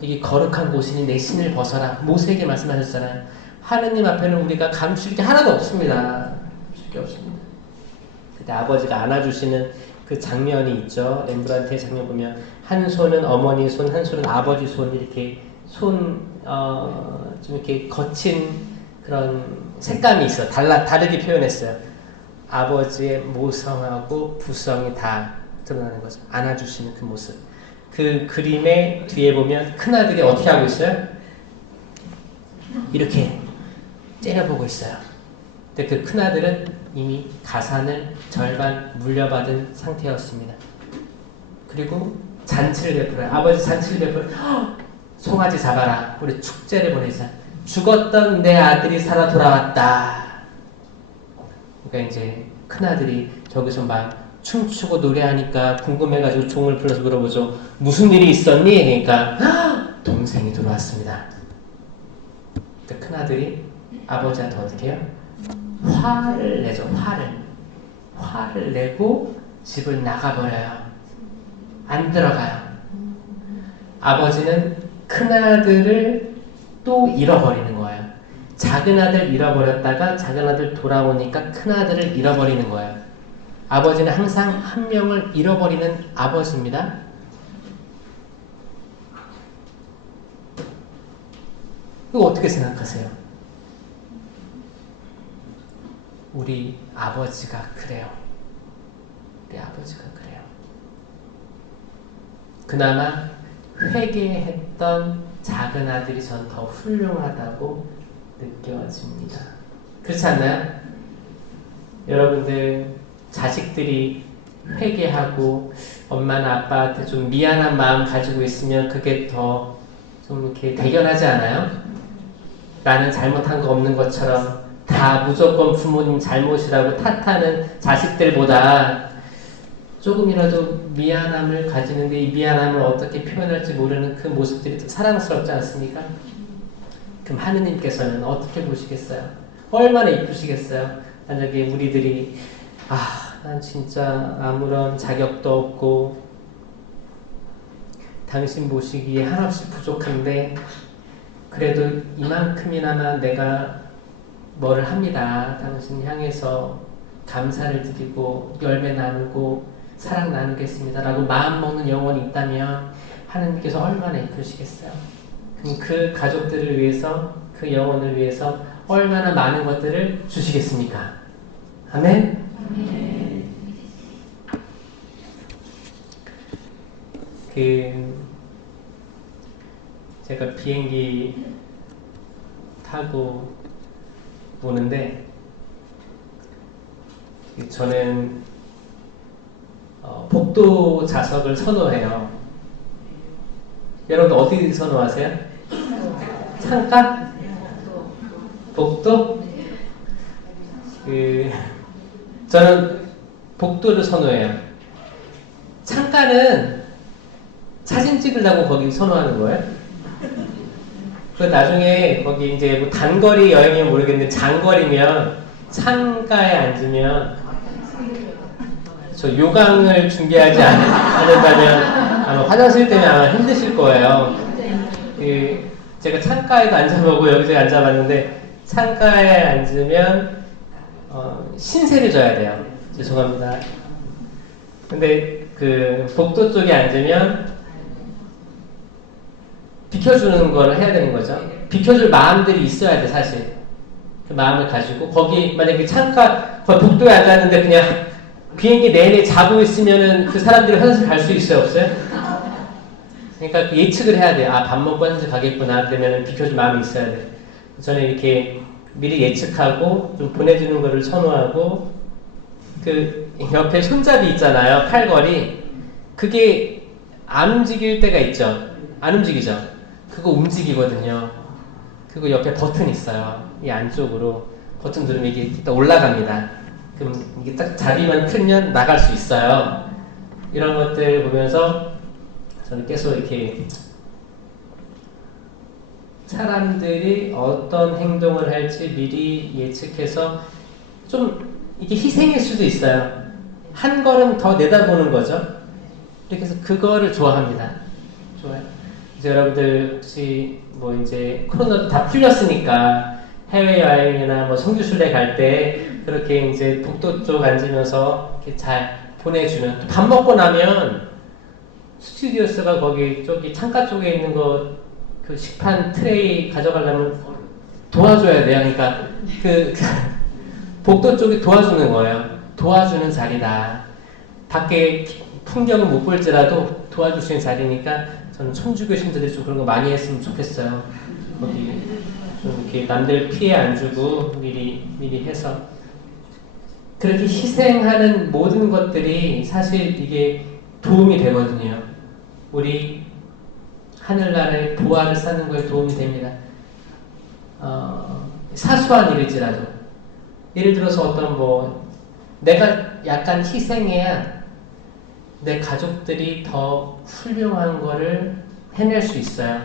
이게 거룩한 곳이니 내 신을 벗어라. 모세에게 말씀하셨잖아요. 하느님 앞에는 우리가 감출 게 하나도 없습니다. 감출 게 없습니다. 그때 아버지가 안아주시는 그 장면이 있죠. 렘브란트의 장면 보면 한 손은 어머니 손, 한 손은 아버지 손 이렇게 좀 이렇게 거친 그런 색감이 있어. 다르게 표현했어요. 아버지의 모성하고 부성이 다 드러나는 거죠. 안아주시는 그 모습. 그 그림의 뒤에 보면 큰아들이 어떻게 하고 있어요? 이렇게 째려보고 있어요. 근데 그 큰아들은 이미 가산을 절반 물려받은 상태였습니다. 그리고 잔치를 베풀어요. 아버지 잔치를 베풀어요. 송아지 잡아라. 우리 축제를 보내자. 죽었던 내 아들이 살아 돌아왔다. 그러니까 이제 큰아들이 저기서 막 춤추고 노래하니까 궁금해가지고 종을 불러서 물어보죠. 무슨 일이 있었니? 그러니까 동생이 들어왔습니다. 그러니까 큰아들이 아버지한테 어떻게 해요? 화를 내죠. 화를 내고 집을 나가버려요. 안 들어가요. 아버지는 큰아들을 또 잃어버리는 거예요. 작은 아들 잃어버렸다가 작은 아들 돌아오니까 큰아들을 잃어버리는 거예요. 아버지는 항상 한 명을 잃어버리는 아버지입니다. 이거 어떻게 생각하세요? 우리 아버지가 그래요. 우리 아버지가 그래요. 그나마 회개했던 작은 아들이 전 더 훌륭하다고 느껴집니다. 그렇지 않나요? 여러분들 자식들이 회개하고 엄마나 아빠한테 좀 미안한 마음 가지고 있으면 그게 더 좀 이렇게 대견하지 않아요? 나는 잘못한 거 없는 것처럼 다 무조건 부모님 잘못이라고 탓하는 자식들보다 조금이라도 미안함을 가지는데 이 미안함을 어떻게 표현할지 모르는 그 모습들이 더 사랑스럽지 않습니까? 그럼 하느님께서는 어떻게 보시겠어요? 얼마나 이쁘시겠어요? 만약에 우리들이 난 진짜 아무런 자격도 없고 당신 모시기에 한없이 부족한데 그래도 이만큼이나마 내가 뭐를 합니다. 당신 향해서 감사를 드리고 열매 나누고 사랑 나누겠습니다. 라고 마음 먹는 영혼이 있다면 하느님께서 얼마나 이쁘시겠어요. 그럼 그 가족들을 위해서 그 영혼을 위해서 얼마나 많은 것들을 주시겠습니까? 아멘? 제가 비행기 타고 오는데 저는 복도 좌석을 선호해요. 여러분 어디 선호하세요? 창가? 복도? 저는 복도를 선호해요. 창가는 사진 찍으려고 거기 선호하는 거예요. 그 나중에 거기 이제 뭐 단거리 여행이면 모르겠는데 장거리면 창가에 앉으면 저 요강을 준비하지 않는다면 아마 화장실 때문에 아마 힘드실 거예요. 제가 창가에도 앉아보고 여기저기 앉아봤는데 창가에 앉으면 신세를 져야 돼요. 죄송합니다. 근데 그 복도 쪽에 앉으면 비켜주는 걸 해야 되는 거죠. 비켜줄 마음들이 있어야 돼, 사실. 그 마음을 가지고 거기 만약에 창가 복도에 앉았는데 그냥 비행기 내내 자고 있으면은 그 사람들이 화장실 갈 수 있어요, 없어요? 그러니까 그 예측을 해야 돼요. 아, 밥 먹고 화장실 가겠구나. 그러면은 비켜줄 마음이 있어야 돼. 저는 이렇게 미리 예측하고 좀 보내주는 거를 선호하고 그 옆에 손잡이 있잖아요, 팔걸이. 그게 안 움직일 때가 있죠. 안 움직이죠. 그거 움직이거든요. 그거 옆에 버튼 있어요. 이 안쪽으로 버튼 누르면 이게 일단 올라갑니다. 그럼 이게 딱 자리만 틀면 나갈 수 있어요. 이런 것들 보면서 저는 계속 이렇게 사람들이 어떤 행동을 할지 미리 예측해서 좀 이게 희생일 수도 있어요. 한 걸음 더 내다보는 거죠. 이렇게 해서 그거를 좋아합니다. 좋아요. 이제 여러분들 혹시 뭐 이제 코로나도 다 풀렸으니까 해외여행이나 뭐 성지순례 갈 때 그렇게 이제 복도 쪽 앉으면서 이렇게 잘 보내주는, 또 밥 먹고 나면 스튜디오스가 거기 저기 창가 쪽에 있는 거 그 식판 트레이 가져가려면 도와줘야 돼요. 그러니까 그 복도 쪽에 도와주는 거예요. 도와주는 자리다. 밖에 풍경은 못 볼지라도 도와줄 수 있는 자리니까 저는 천주교 신들이 좀 그런 거 많이 했으면 좋겠어요. 거기 좀 이렇게 남들 피해 안 주고 미리 해서 그렇게 희생하는 모든 것들이 사실 이게 도움이 되거든요. 우리 하늘나라의 보화를 쌓는 거에 도움이 됩니다. 사소한 일일지라도 예를 들어서 어떤 뭐 내가 약간 희생해야 내 가족들이 더 훌륭한 거를 해낼 수 있어요.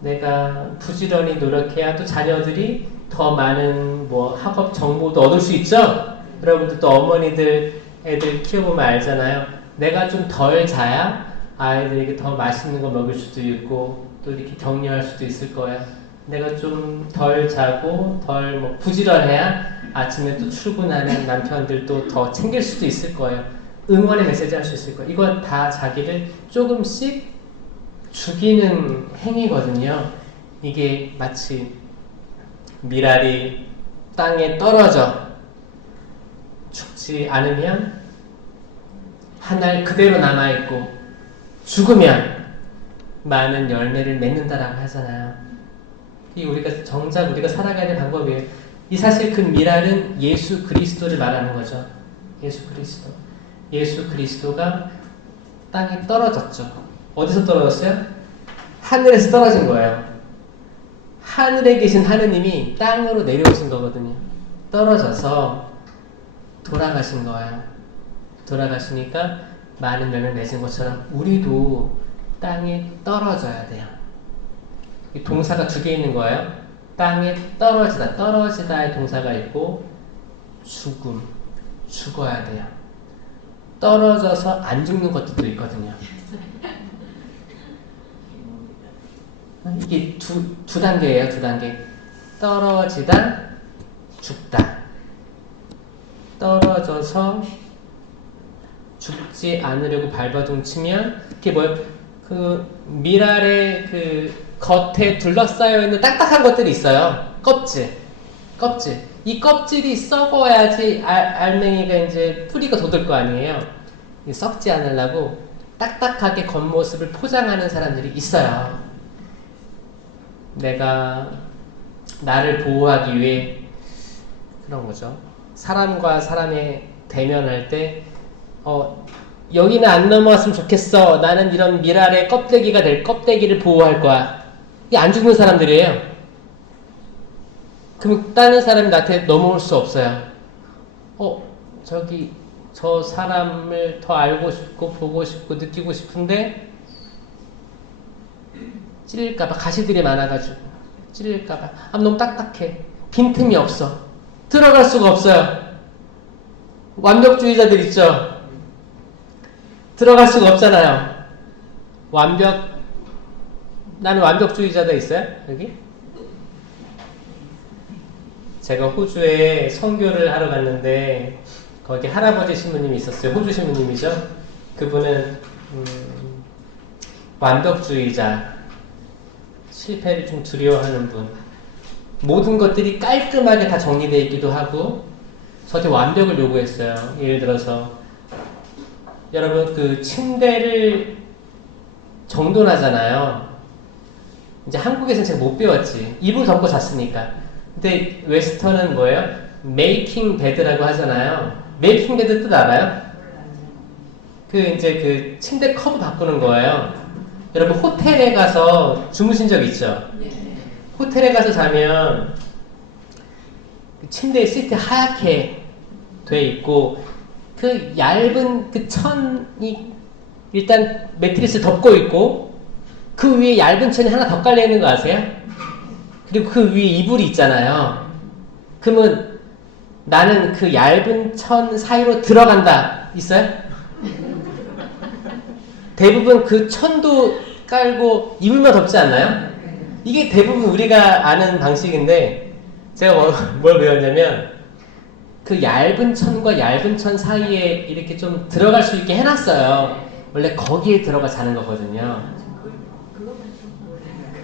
내가 부지런히 노력해야 또 자녀들이 더 많은 뭐 학업 정보도 얻을 수 있죠. 여러분들 또 어머니들 애들 키워보면 알잖아요. 내가 좀 덜 자야 아이들에게 더 맛있는 거 먹을 수도 있고 또 이렇게 격려할 수도 있을 거예요. 내가 좀 덜 자고 덜 뭐 부지런해야 아침에 또 출근하는 남편들도 더 챙길 수도 있을 거예요. 응원의 메시지 할 수 있을 거예요. 이건 다 자기를 조금씩 죽이는 행위거든요. 이게 마치 밀알이 땅에 떨어져 죽지 않으면 한 알 그대로 남아있고 죽으면 많은 열매를 맺는다라고 하잖아요. 이 우리가 살아가야 될 방법이에요. 이 사실 그 밀알은 예수 그리스도를 말하는 거죠. 예수 그리스도. 예수 그리스도가 땅에 떨어졌죠. 어디서 떨어졌어요? 하늘에서 떨어진 거예요. 하늘에 계신 하느님이 땅으로 내려오신 거거든요. 떨어져서 돌아가신 거예요. 돌아가시니까 많은 열매를 맺은 것처럼 우리도 땅에 떨어져야 돼요. 이 동사가 두 개 있는 거예요. 땅에 떨어지다, 떨어지다의 동사가 있고 죽음, 죽어야 돼요. 떨어져서 안 죽는 것들도 있거든요. 이게 두 단계예요, 두 단계. 떨어지다, 죽다. 떨어져서 죽지 않으려고 발버둥 치면, 그게 뭐예요? 그 밀알의 그 겉에 둘러싸여 있는 딱딱한 것들이 있어요. 껍질. 이 껍질이 썩어야지 알맹이가 이제 뿌리가 돋을 거 아니에요. 썩지 않으려고 딱딱하게 겉모습을 포장하는 사람들이 있어요. 내가 나를 보호하기 위해 그런 거죠. 사람과 사람의 대면할 때 여기는 안 넘어왔으면 좋겠어. 나는 이런 밀알의 껍데기가 될 껍데기를 보호할 거야. 이게 안 죽는 사람들이에요. 그럼 다른 사람이 나한테 넘어올 수 없어요. 저 사람을 더 알고 싶고 보고 싶고 느끼고 싶은데 찔릴까봐, 가시들이 많아가지고 찔릴까봐. 너무 딱딱해. 빈틈이 없어. 들어갈 수가 없어요. 완벽주의자들 있죠? 들어갈 수가 없잖아요. 나는 완벽주의자다 있어요? 여기? 제가 호주에 선교를 하러 갔는데 거기 할아버지 신부님이 있었어요. 호주 신부님이죠. 그분은 완벽주의자, 실패를 좀 두려워하는 분. 모든 것들이 깔끔하게 다 정리되어 있기도 하고 저한테 완벽을 요구했어요. 예를 들어서 여러분 그 침대를 정돈하잖아요. 이제 한국에서는 제가 못 배웠지. 이불 덮고 잤으니까. 근데 웨스턴은 뭐예요? 메이킹 베드라고 하잖아요. 메이킹 베드 뜻 알아요? 이제 그 침대 커브 바꾸는 거예요. 여러분 호텔에 가서 주무신 적 있죠? 호텔에 가서 자면 그 침대에 시트 하얗게 돼 있고 그 얇은 그 천이 일단 매트리스 덮고 있고 그 위에 얇은 천이 하나 더 깔려 있는 거 아세요? 그리고 그 위에 이불이 있잖아요. 그러면 나는 그 얇은 천 사이로 들어간다. 있어요? 대부분 그 천도 깔고 이불만 덮지 않나요? 이게 대부분 우리가 아는 방식인데 제가 뭘 배웠냐면 그 얇은 천과 얇은 천 사이에 이렇게 좀 들어갈 수 있게 해놨어요. 원래 거기에 들어가 자는 거거든요.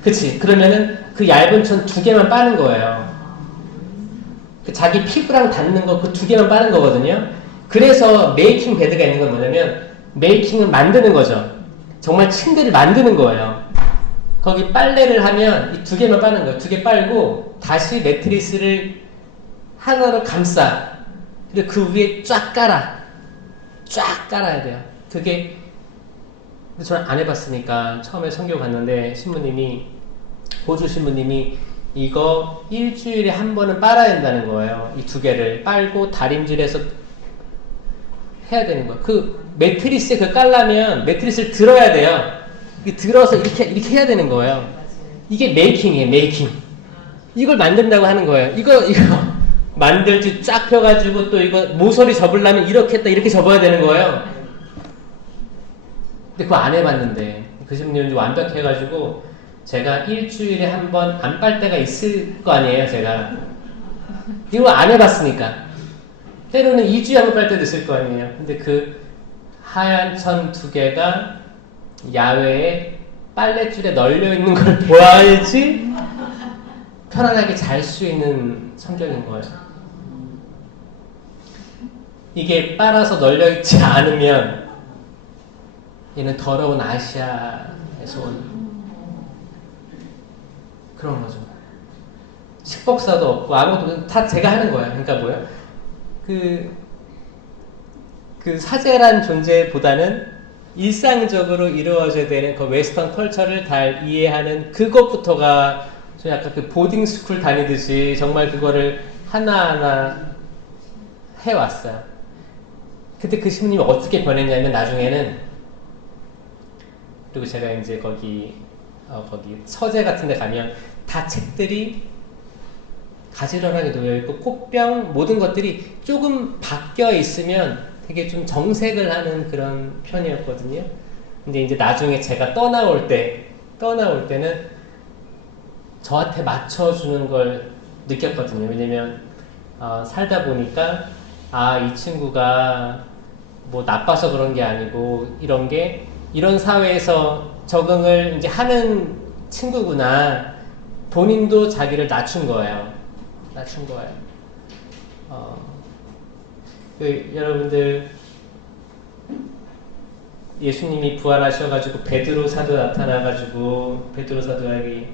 그치? 그러면은 그 얇은 천 2개만 빠는 거예요. 그 자기 피부랑 닿는 거 그 2개만 빠는 거거든요. 그래서 메이킹 베드가 있는 건 뭐냐면 메이킹은 만드는 거죠. 정말 침대를 만드는 거예요. 거기 빨래를 하면 이 2개만 빠는 거예요. 2개 빨고 다시 매트리스를 하나로 감싸. 그리고 그 위에 쫙 깔아. 쫙 깔아야 돼요. 그게 저는 안 해봤으니까 처음에 선교 갔는데 호주 신부님이 이거 일주일에 한 번은 빨아야 된다는 거예요. 이 2개를 빨고 다림질해서 해야 되는 거예요. 그 매트리스에 그 깔려면 매트리스를 들어야 돼요. 들어서 이렇게 해야 되는 거예요. 이게 메이킹이에요, 메이킹. 이걸 만든다고 하는 거예요. 이거 만들지 쫙 펴가지고 또 이거 모서리 접으려면 이렇게 했다 이렇게 접어야 되는 거예요. 근데 그거 안 해봤는데 그 신부님이 완벽해가지고 제가 일주일에 한 번 안 빨 때가 있을 거 아니에요, 제가. 이거 안 해봤으니까. 때로는 2주에 한 번 빨 때도 있을 거 아니에요. 근데 그 하얀 천 2개가 야외에 빨랫줄에 널려 있는 걸 보아야지 편안하게 잘 수 있는 성격인 거예요. 이게 빨아서 널려 있지 않으면 얘는 더러운 아시아에서 온 그런 거죠. 식복사도 없고 아무것도 다 제가 하는 거예요. 그러니까 뭐예요? 그 사제란 존재보다는 일상적으로 이루어져야 되는 그 웨스턴 컬처를 잘 이해하는 그것부터가 저 약간 그 보딩 스쿨 다니듯이 정말 그거를 하나하나 해왔어요. 그때 그 신부님이 어떻게 변했냐면 나중에는 그리고 제가 이제 거기 서재 같은 데 가면 다 책들이 가지런하게 놓여있고 꽃병 모든 것들이 조금 바뀌어 있으면 되게 좀 정색을 하는 그런 편이었거든요. 근데 이제 나중에 제가 떠나올 때는 저한테 맞춰주는 걸 느꼈거든요. 왜냐면 살다 보니까 이 친구가 뭐 나빠서 그런 게 아니고 이런 사회에서 적응을 이제 하는 친구구나. 본인도 자기를 낮춘 거예요. 여러분들 예수님이 부활하셔가지고 베드로 사도 나타나가지고 베드로 사도에게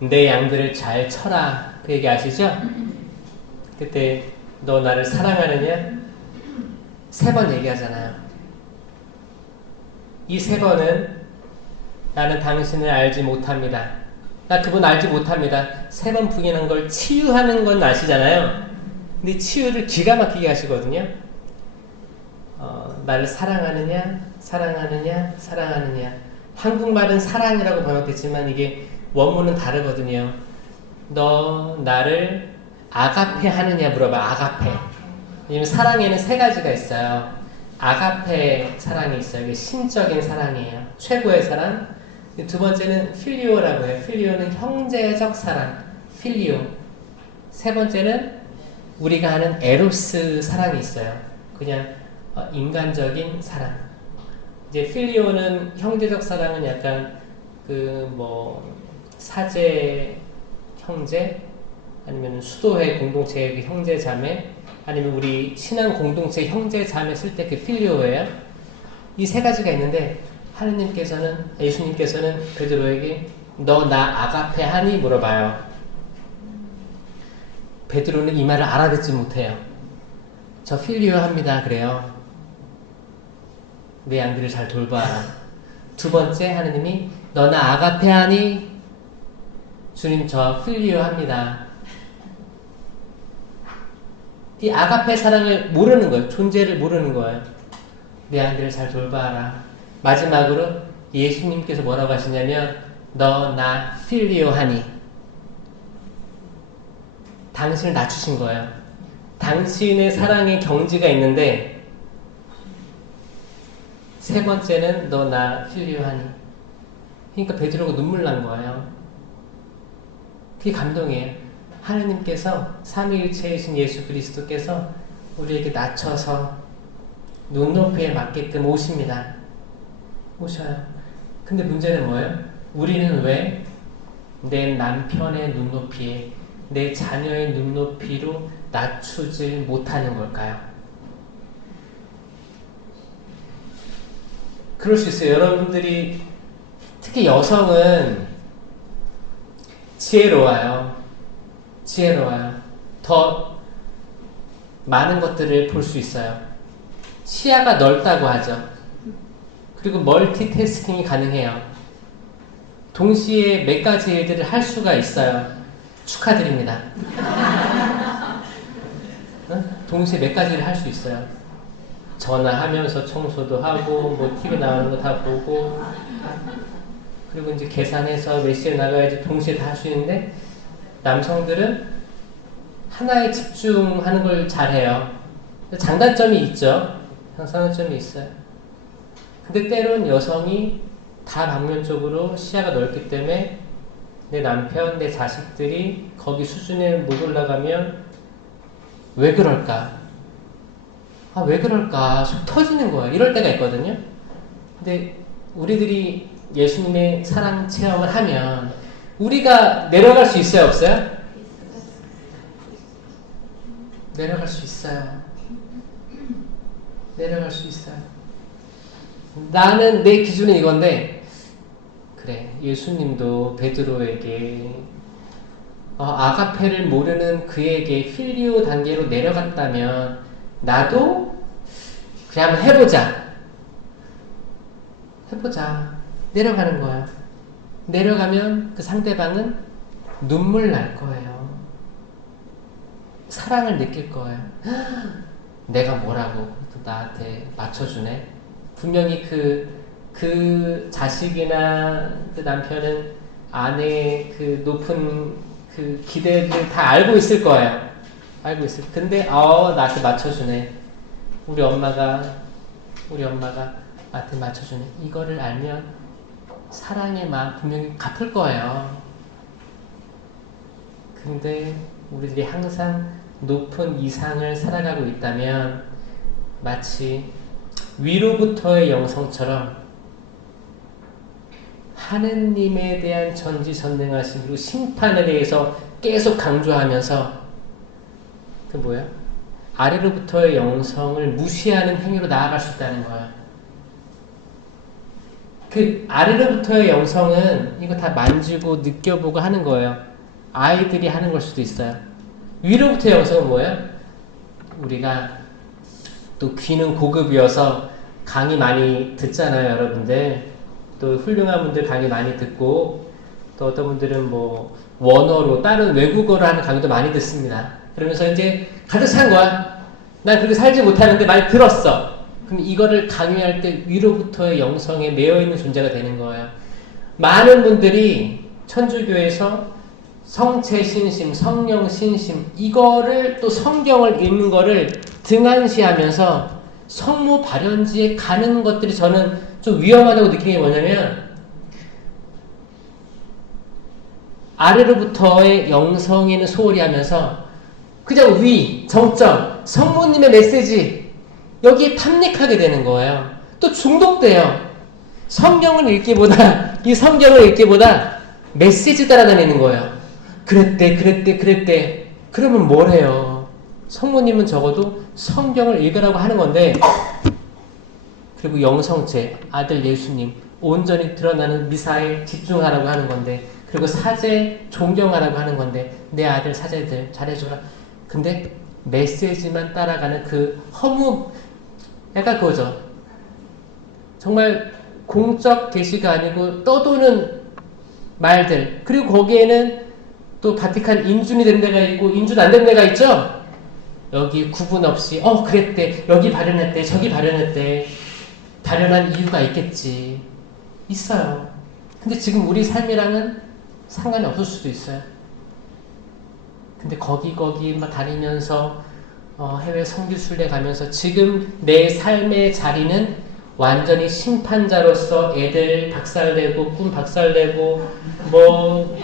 내 양들을 잘 쳐라 그 얘기 아시죠? 그때 너 나를 사랑하느냐? 3번 얘기하잖아요. 이 3번은 나는 당신을 알지 못합니다. 나 그분 알지 못합니다. 3번 부인한 걸 치유하는 건 아시잖아요. 근데 치유를 기가 막히게 하시거든요. 나를 사랑하느냐? 한국말은 사랑이라고 번역됐지만 이게 원문은 다르거든요. 너 나를 아가페 하느냐 물어봐. 아가페. 왜냐면 사랑에는 세 가지가 있어요. 아가페 사랑이 있어요. 이게 신적인 사랑이에요. 최고의 사랑. 두 번째는 필리오라고 해요. 필리오는 형제적 사랑. 필리오. 세 번째는 우리가 아는 에로스 사랑이 있어요. 그냥 인간적인 사랑. 이제 필리오는 형제적 사랑은 약간 사제 형제 아니면 수도회 공동체의 그 형제 자매 아니면 우리 신앙 공동체 형제 자매 쓸 때 그 필리오예요. 이 세 가지가 있는데 예수님께서는 베드로에게 너 나 아가페 하니 물어봐요. 베드로는 이 말을 알아듣지 못해요. 저 필리오 합니다. 그래요. 내 양들을 잘 돌봐라. 두 번째 하느님이 너 나 아가페 하니 주님 저 필리오 합니다. 이 아가페 사랑을 모르는 거예요. 존재를 모르는 거예요. 내 아이들을 잘 돌봐라. 마지막으로 예수님께서 뭐라고 하시냐면 너 나 필리오 하니 당신을 낮추신 거예요. 당신의 사랑의 경지가 있는데 세 번째는 너 나 필리오 하니 그러니까 베드로가 눈물 난 거예요. 그게 감동이에요. 하느님께서 삼위일체이신 예수 그리스도께서 우리에게 낮춰서 눈높이에 맞게끔 오십니다. 오셔요. 근데 문제는 뭐예요? 우리는 왜 내 남편의 눈높이에 내 자녀의 눈높이로 낮추질 못하는 걸까요? 그럴 수 있어요. 여러분들이 특히 여성은 지혜로워요. 더 많은 것들을 볼 수 있어요. 시야가 넓다고 하죠. 그리고 멀티태스킹이 가능해요. 동시에 몇 가지 일들을 할 수가 있어요. 축하드립니다. 동시에 몇 가지 일을 할 수 있어요. 전화하면서 청소도 하고 TV 나오는 거 다 보고 그리고 이제 계산해서 몇 시에 나가야지 동시에 다 할 수 있는데 남성들은 하나에 집중하는 걸 잘해요. 장단점이 있죠. 장단점이 있어요. 근데 때론 여성이 다방면적으로 시야가 넓기 때문에 내 남편, 내 자식들이 거기 수준에 못 올라가면 왜 그럴까? 왜 그럴까? 속 터지는 거예요. 이럴 때가 있거든요. 근데 우리들이 예수님의 사랑 체험을 하면 우리가 내려갈 수 있어요? 없어요? 내려갈 수 있어요. 내려갈 수 있어요. 나는 내 기준은 이건데 그래 예수님도 베드로에게 아가페를 모르는 그에게 필리오 단계로 내려갔다면 나도 그냥 한번 해보자 내려가는 거야. 내려가면 그 상대방은 눈물 날 거예요. 사랑을 느낄 거예요. 내가 뭐라고 나한테 맞춰주네. 분명히 그 자식이나 그 남편은 아내의 그 높은 그 기대를 다 알고 있을 거예요. 근데 나한테 맞춰주네. 우리 엄마가 나한테 맞춰주네. 이거를 알면 사랑의 마음 분명히 갚을 거예요. 근데 우리들이 항상 높은 이상을 살아가고 있다면 마치 위로부터의 영성처럼 하느님에 대한 전지전능하신 그리고 심판에 대해서 계속 강조하면서 아래로부터의 영성을 무시하는 행위로 나아갈 수 있다는 거예요. 그 아래로부터의 영성은 이거 다 만지고 느껴보고 하는 거예요. 아이들이 하는 걸 수도 있어요. 위로부터의 영성은 뭐예요? 우리가 또 귀는 고급이어서 강의 많이 듣잖아요, 여러분들. 또 훌륭한 분들 강의 많이 듣고 또 어떤 분들은 원어로 다른 외국어로 하는 강의도 많이 듣습니다. 그러면서 이제 가득 찬 거야. 난 그렇게 살지 못하는데 많이 들었어. 그럼 이거를 강의할 때 위로부터의 영성에 매여있는 존재가 되는 거예요. 많은 분들이 천주교에서 성체 신심, 성령 신심, 이거를 또 성경을 읽는 거를 등한시하면서 성모 발현지에 가는 것들이 저는 좀 위험하다고 느끼는 게 뭐냐면, 아래로부터의 영성에는 소홀히 하면서 그냥 위, 정점, 성모님의 메시지 여기에 탐닉하게 되는 거예요. 또 중독돼요. 성경을 읽기보다, 이 성경을 읽기보다 메시지 따라다니는 거예요. 그랬대. 그러면 뭘 해요? 성모님은 적어도 성경을 읽으라고 하는 건데, 그리고 영성체, 아들 예수님, 온전히 드러나는 미사에 집중하라고 하는 건데, 그리고 사제 존경하라고 하는 건데, 내 아들 사제들 잘해줘라. 근데 메시지만 따라가는 그 허무, 약간 그거죠. 정말 공적 계시가 아니고 떠도는 말들. 그리고 거기에는 또 바티칸 인준이 된 데가 있고 인준 안 된 데가 있죠. 여기 구분 없이 그랬대, 여기 발현했대, 저기 발현했대. 발현한 이유가 있겠지. 있어요. 근데 지금 우리 삶이랑은 상관이 없을 수도 있어요. 근데 거기 막 다니면서 해외 선교순례 가면서 지금 내 삶의 자리는 완전히 심판자로서 애들 박살내고 꿈 박살내고 뭐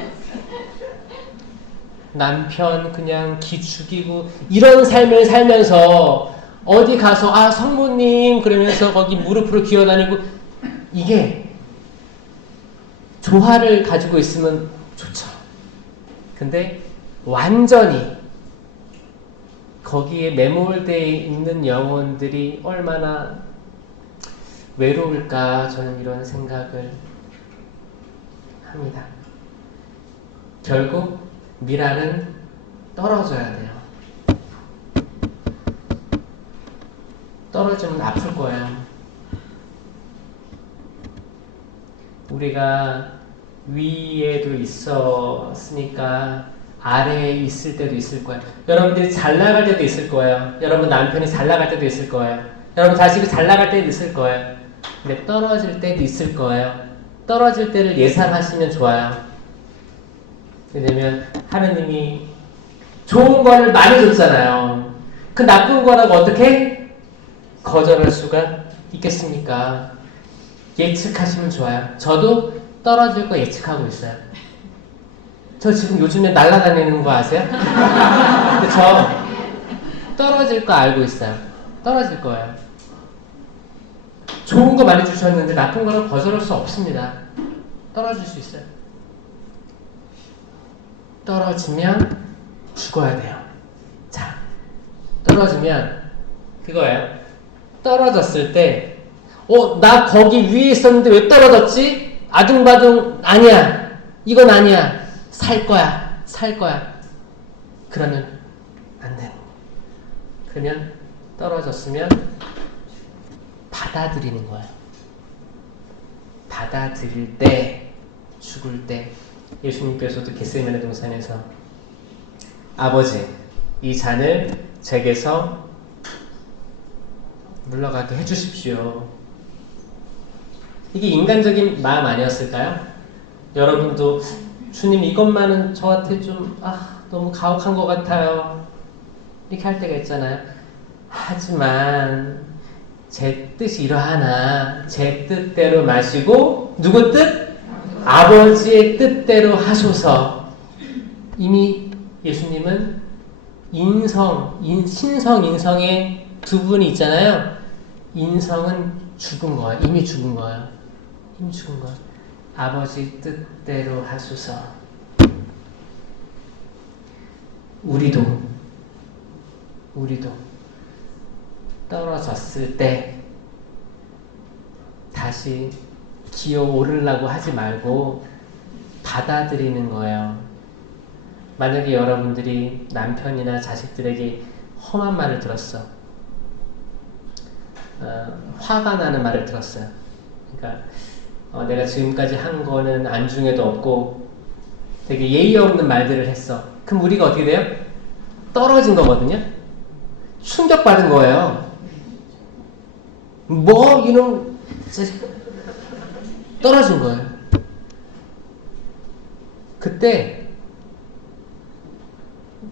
남편 그냥 기 죽이고 이런 삶을 살면서 어디 가서 성모님 그러면서 거기 무릎으로 기어다니고, 이게 조화를 가지고 있으면 좋죠. 근데 완전히 거기에 매몰되어 있는 영혼들이 얼마나 외로울까, 저는 이런 생각을 합니다. 결국 미랄은 떨어져야 돼요. 떨어지면 아플 거예요. 우리가 위에도 있었으니까 아래에 있을 때도 있을 거예요. 여러분들이 잘 나갈 때도 있을 거예요. 여러분 남편이 잘 나갈 때도 있을 거예요. 여러분 자식이 잘 나갈 때도 있을 거예요. 근데 떨어질 때도 있을 거예요. 떨어질 때를 예상하시면 좋아요. 왜냐면 하느님이 좋은 거를 많이 줬잖아요. 그 나쁜 거라고 어떻게 거절할 수가 있겠습니까? 예측하시면 좋아요. 저도 떨어질 거 예측하고 있어요. 저 지금 요즘에 날아다니는 거 아세요? 근데 저 떨어질 거 알고 있어요. 떨어질 거예요. 좋은 거 많이 주셨는데 나쁜 거는 거절할 수 없습니다. 떨어질 수 있어요. 떨어지면 죽어야 돼요. 자, 떨어지면 그거예요. 떨어졌을 때 나 거기 위에 있었는데 왜 떨어졌지? 아둥바둥 아니야. 이건 아니야. 살 거야. 그러면 안 돼. 그러면 떨어졌으면 받아들이는 거예요. 받아들일 때, 죽을 때, 예수님께서도 겟세마네 동산에서 아버지, 이 잔을 제게서 물러가게 해주십시오. 이게 인간적인 마음 아니었을까요? 여러분도 주님 이것만은 저한테 좀 너무 가혹한 것 같아요. 이렇게 할 때가 있잖아요. 하지만 제 뜻이 이러하나 제 뜻대로 마시고 누구 뜻? 아버지의 뜻대로 하소서. 이미 예수님은 신성, 인성의 두 분이 있잖아요. 인성은 죽은 거예요. 이미 죽은 거예요. 아버지 뜻대로 하소서. 우리도 떨어졌을 때 다시 기어오르려고 하지 말고 받아들이는 거예요. 만약에 여러분들이 남편이나 자식들에게 험한 말을 들었어. 화가 나는 말을 들었어요. 그러니까 내가 지금까지 한 거는 안중에도 없고 되게 예의 없는 말들을 했어. 그럼 우리가 어떻게 돼요? 떨어진 거거든요. 충격받은 거예요. 이놈 떨어진 거예요. 그때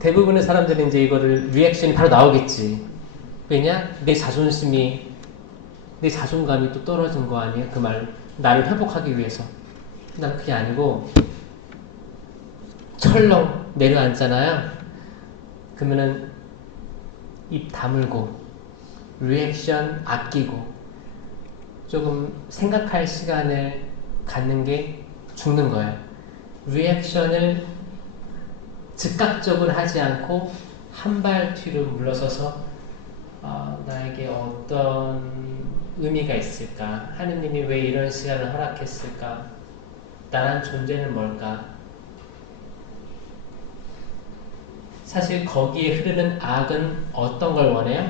대부분의 사람들이 이제 이거를 리액션이 바로 나오겠지. 왜냐? 내 자존감이 또 떨어진 거 아니야? 그 말, 나를 회복하기 위해서. 난 그게 아니고, 철렁 내려앉잖아요. 그러면은 입 다물고, 리액션 아끼고, 조금 생각할 시간을 갖는 게 죽는 거예요. 리액션을 즉각적으로 하지 않고 한 발 뒤로 물러서서 나에게 어떤 의미가 있을까? 하느님이 왜 이런 시간을 허락했을까? 나란 존재는 뭘까? 사실 거기에 흐르는 악은 어떤 걸 원해요?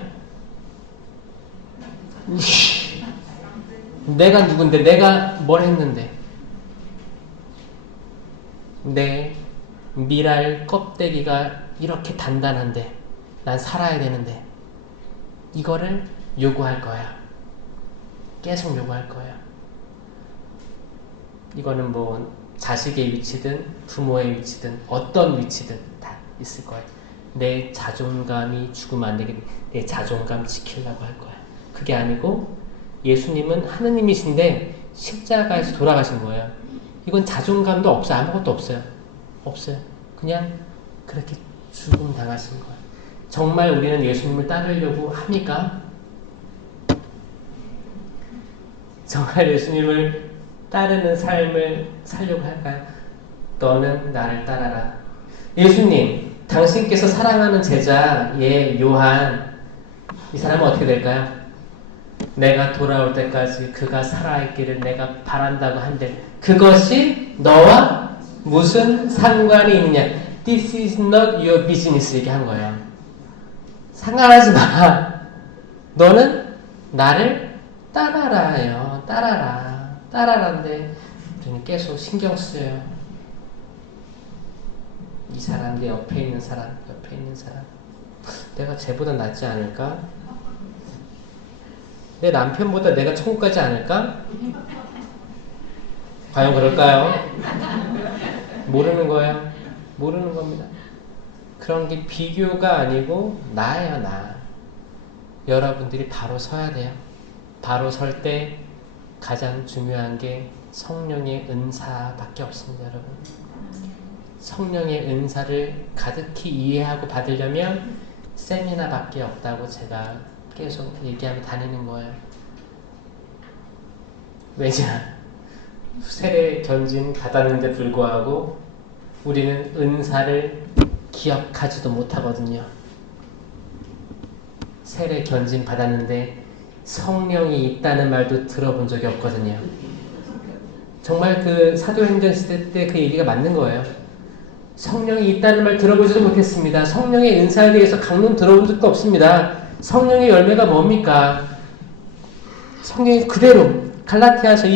내가 누군데? 내가 뭘 했는데? 내 미랄 껍데기가 이렇게 단단한데 난 살아야 되는데 이거를 요구할 거야. 계속 요구할 거야. 이거는 뭐 자식의 위치든 부모의 위치든 어떤 위치든 다 있을 거야. 내 자존감이 죽으면 안 되겠네. 내 자존감 지키려고 할 거야. 그게 아니고 예수님은 하느님이신데 십자가에서 돌아가신 거예요. 이건 자존감도 없어요. 아무것도 없어요. 없어요. 그냥 그렇게 죽음 당하신 거예요. 정말 우리는 예수님을 따르려고 합니까? 정말 예수님을 따르는 삶을 살려고 할까요? 너는 나를 따라라. 예수님, 당신께서 사랑하는 제자, 요한, 이 사람은 어떻게 될까요? 내가 돌아올 때까지 그가 살아있기를 내가 바란다고 한데 그것이 너와 무슨 상관이 있느냐? This is not your business. 얘기한 거예요. 상관하지 마. 너는 나를 따라라요. 따라라. 따라라인데 우리는 계속 신경 쓰여요. 이 사람, 내 옆에 있는 사람, 내가 쟤보다 낫지 않을까? 내 남편보다 내가 천국 가지 않을까? 과연 그럴까요? 모르는 거예요. 모르는 겁니다. 그런 게 비교가 아니고 나예요, 나. 여러분들이 바로 서야 돼요. 바로 설 때 가장 중요한 게 성령의 은사밖에 없습니다, 여러분. 성령의 은사를 가득히 이해하고 받으려면 세미나밖에 없다고 제가 계속 얘기하며 다니는 거예요. 왜냐? 세례 견진 받았는데 불구하고 우리는 은사를 기억하지도 못하거든요. 세례 견진 받았는데 성령이 있다는 말도 들어본 적이 없거든요. 정말 그 사도행전 시대 때 그 얘기가 맞는 거예요. 성령이 있다는 말 들어보지도 못했습니다. 성령의 은사에 대해서 강론 들어본 적도 없습니다. 성령의 열매가 뭡니까? 성령이 그대로 갈라티아서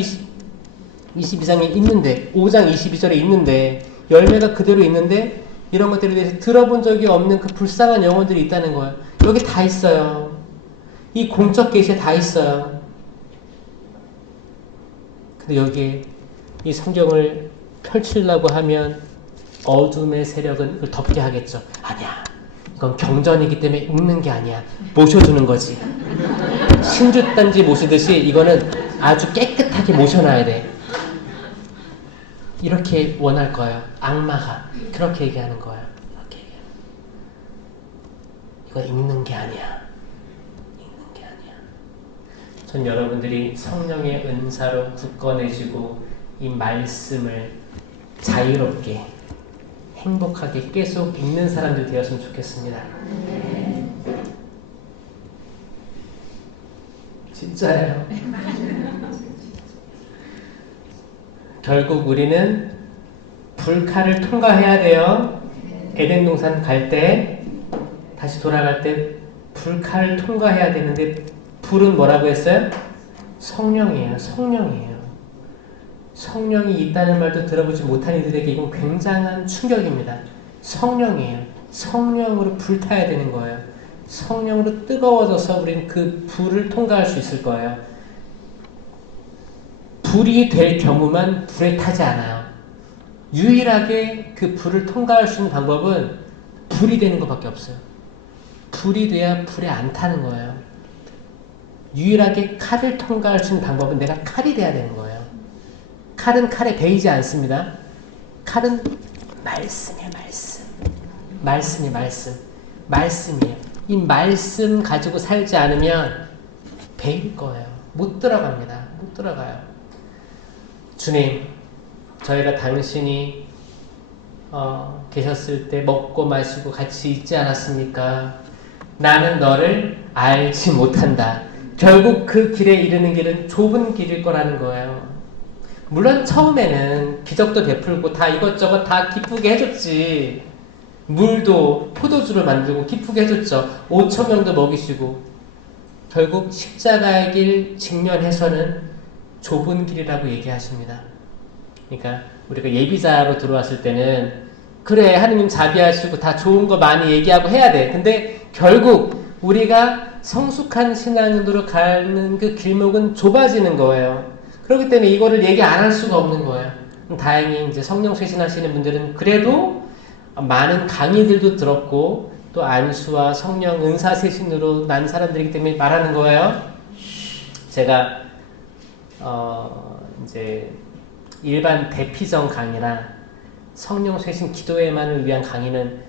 22장에 있는데 5장 22절에 있는데 열매가 그대로 있는데 이런 것들에 대해서 들어본 적이 없는 그 불쌍한 영혼들이 있다는 거예요. 여기 다 있어요. 이 공적 계시에 다 있어요. 근데 여기에 이 성경을 펼치려고 하면 어둠의 세력은 그걸 덮게 하겠죠. 아니야. 이건 경전이기 때문에 읽는 게 아니야. 모셔두는 거지. 신주단지 모시듯이 이거는 아주 깨끗하게 모셔놔야 돼. 이렇게 원할 거예요. 악마가 그렇게 얘기하는 거예요. 이렇게 얘기하는. 이거 읽는 게 아니야. 읽는 게 아니야. 전 여러분들이 성령의 은사로 굳건해지고 이 말씀을 자유롭게 행복하게 계속 읽는 사람들 되었으면 좋겠습니다. 진짜예요. 결국 우리는 불칼을 통과해야 돼요. 에덴 동산 갈 때, 다시 돌아갈 때 불칼을 통과해야 되는데 불은 뭐라고 했어요? 성령이에요. 성령이에요. 성령이 있다는 말도 들어보지 못한 이들에게 이건 굉장한 충격입니다. 성령이에요. 성령으로 불타야 되는 거예요. 성령으로 뜨거워져서 우리는 그 불을 통과할 수 있을 거예요. 불이 될 경우만 불에 타지 않아요. 유일하게 그 불을 통과할 수 있는 방법은 불이 되는 것밖에 없어요. 불이 돼야 불에 안 타는 거예요. 유일하게 칼을 통과할 수 있는 방법은 내가 칼이 돼야 되는 거예요. 칼은 칼에 베이지 않습니다. 칼은 말씀이에요. 말씀이에요. 이 말씀 가지고 살지 않으면 베일 거예요. 못 들어갑니다. 못 들어가요. 주님, 저희가 당신이 계셨을 때 먹고 마시고 같이 있지 않았습니까? 나는 너를 알지 못한다. 결국 그 길에 이르는 길은 좁은 길일 거라는 거예요. 물론 처음에는 기적도 베풀고 다 이것저것 다 기쁘게 해줬지. 물도 포도주를 만들고 기쁘게 해줬죠. 5,000명도 먹이시고. 결국 십자가의 길 직면해서는 좁은 길이라고 얘기하십니다. 그러니까 우리가 예비자로 들어왔을 때는 그래 하느님 자비하시고 다 좋은 거 많이 얘기하고 해야 돼. 근데 결국 우리가 성숙한 신앙으로 가는 그 길목은 좁아지는 거예요. 그렇기 때문에 이거를 얘기 안 할 수가 없는 거예요. 다행히 이제 성령 쇄신하시는 분들은 그래도 많은 강의들도 들었고 또 안수와 성령 은사 쇄신으로 난 사람들이기 때문에 말하는 거예요. 제가 이제 일반 대피정 강의나 성령 쇄신 기도회만을 위한 강의는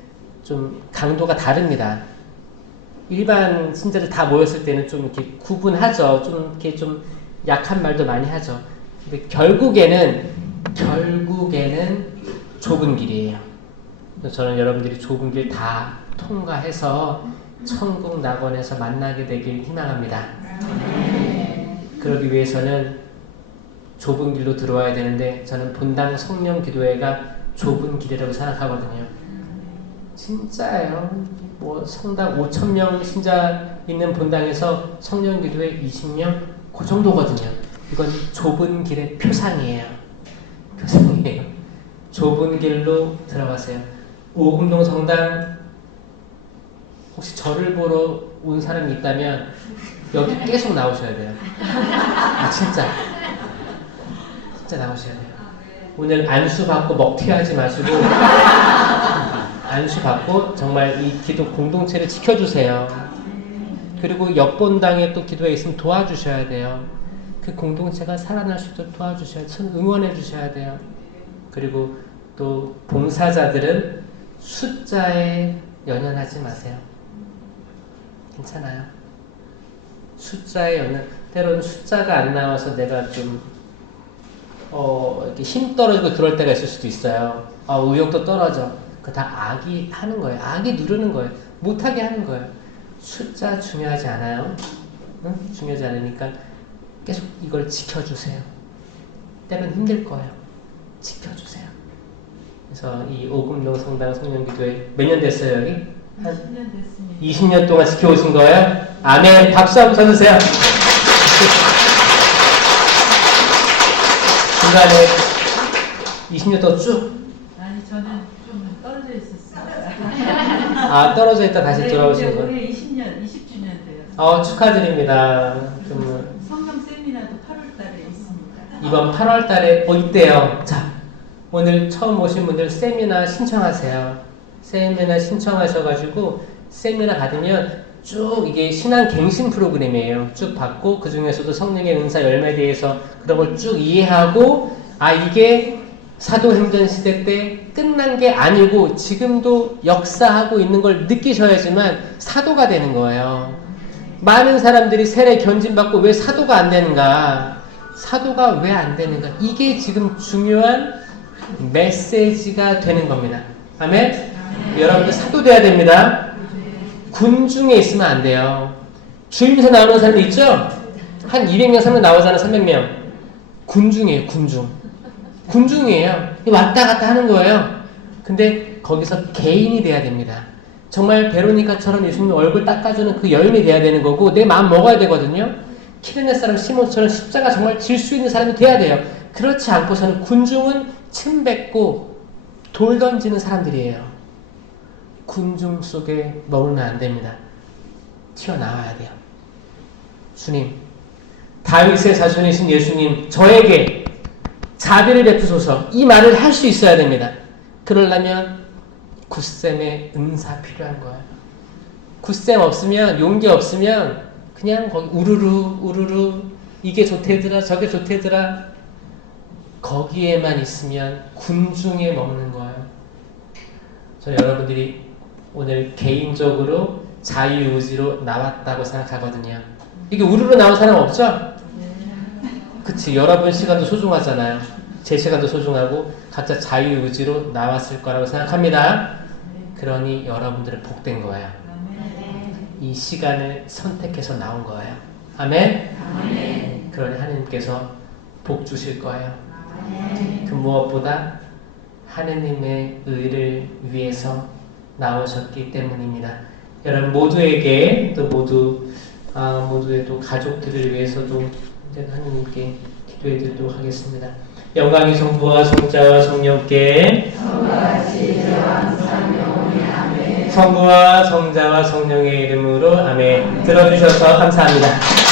좀 강도가 다릅니다. 일반 신자들 다 모였을 때는 좀 이렇게 구분하죠. 좀 이렇게 좀 약한 말도 많이 하죠. 근데 결국에는 좁은 길이에요. 저는 여러분들이 좁은 길 다 통과해서 천국 낙원에서 만나게 되길 희망합니다. 그러기 위해서는 좁은 길로 들어와야 되는데 저는 본당 성령 기도회가 좁은 길이라고 생각하거든요. 진짜예요. 뭐 성당 5,000명 신자 있는 본당에서 성령 기도회 20명? 그 정도거든요. 이건 좁은 길의 표상이에요. 좁은 길로 들어가세요. 오금동 성당 혹시 저를 보러 온 사람이 있다면 여기 계속 나오셔야 돼요. 아 진짜 나오셔야 돼요. 오늘 안수 받고 먹튀하지 마시고 안수 받고 정말 이 기도 공동체를 지켜주세요. 그리고 옆본당에 또 기도에 있으면 도와주셔야 돼요. 그 공동체가 살아날 수 있도록 도와주셔야 돼요. 응원해 주셔야 돼요. 그리고 또 봉사자들은 숫자에 연연하지 마세요. 괜찮아요. 숫자에 연연, 때로는 숫자가 안 나와서 내가 좀 이렇게 힘 떨어지고 그럴 때가 있을 수도 있어요. 의욕도 떨어져. 그거 다 악이 하는 거예요. 악이 누르는 거예요. 못하게 하는 거예요. 숫자 중요하지 않아요. 응? 중요하지 않으니까 계속 이걸 지켜주세요. 때로는 힘들 거예요. 지켜주세요. 그래서 이 오금동 성당 성령기도회 몇 년 됐어요 여기? 한 20년 됐습니다. 20년 동안 지켜오신 거예요? 아멘. 박수 한번 쳐주세요. 중간에 20년 더 쭉? 아니 저는 좀 떨어져 있었어요. 떨어져 있다 다시 돌아오신 거예요? 올해 20주년 되었어요. 축하드립니다. 성경 세미나도 8월달에 있습니다. 이번 8월달에 있대요. 자, 오늘 처음 오신 분들 세미나 신청하세요. 세미나 신청하셔가지고 세미나 받으면 쭉 이게 신앙 갱신 프로그램이에요. 쭉 받고 그 중에서도 성령의 은사 열매에 대해서 그런 걸 쭉 이해하고 이게 사도행전 시대 때 끝난 게 아니고 지금도 역사하고 있는 걸 느끼셔야지만 사도가 되는 거예요. 많은 사람들이 세례 견진받고 왜 사도가 안 되는가? 사도가 왜 안 되는가? 이게 지금 중요한 메시지가 되는 겁니다. 아멘? 여러분들 사도 돼야 됩니다. 군중에 있으면 안 돼요. 주임새 나오는 사람이 있죠? 한 200명, 300명 나오잖아, 300명. 군중이에요, 군중이에요. 왔다 갔다 하는 거예요. 근데 거기서 개인이 돼야 됩니다. 정말 베로니카처럼 예수님 얼굴 닦아주는 그 여인이 돼야 되는 거고, 내 마음 먹어야 되거든요. 키르네 사람 시몬처럼 십자가 정말 질 수 있는 사람이 돼야 돼요. 그렇지 않고서는 군중은 침 뱉고 돌 던지는 사람들이에요. 군중 속에 머물면 안 됩니다. 튀어나와야 돼요. 주님, 다윗의 자손이신 예수님, 저에게 자비를 베푸소서. 이 말을 할 수 있어야 됩니다. 그러려면 굳셈의 은사 필요한 거예요. 굳셈 없으면, 용기 없으면 그냥 거기 우르르 이게 좋대더라 저게 좋대더라 거기에만 있으면 군중에 머무는 거예요. 저는 여러분들이 오늘 개인적으로 자유의지로 나왔다고 생각하거든요. 이게 우르르 나온 사람 없죠? 그치, 여러분 시간도 소중하잖아요. 제 시간도 소중하고 각자 자유의지로 나왔을 거라고 생각합니다. 그러니 여러분들은 복된 거예요. 이 시간을 선택해서 나온 거예요. 아멘? 그러니 하나님께서 복 주실 거예요. 그 무엇보다 하느님의 의를 위해서 나오셨기 때문입니다. 여러분 모두에게 또 모두의 또 가족들을 위해서도 하느님께 기도해 드리도록 하겠습니다. 영광이 성부와 성자와 성령께 성부와 성자와 성령의 이름으로 아멘. 들어주셔서 감사합니다.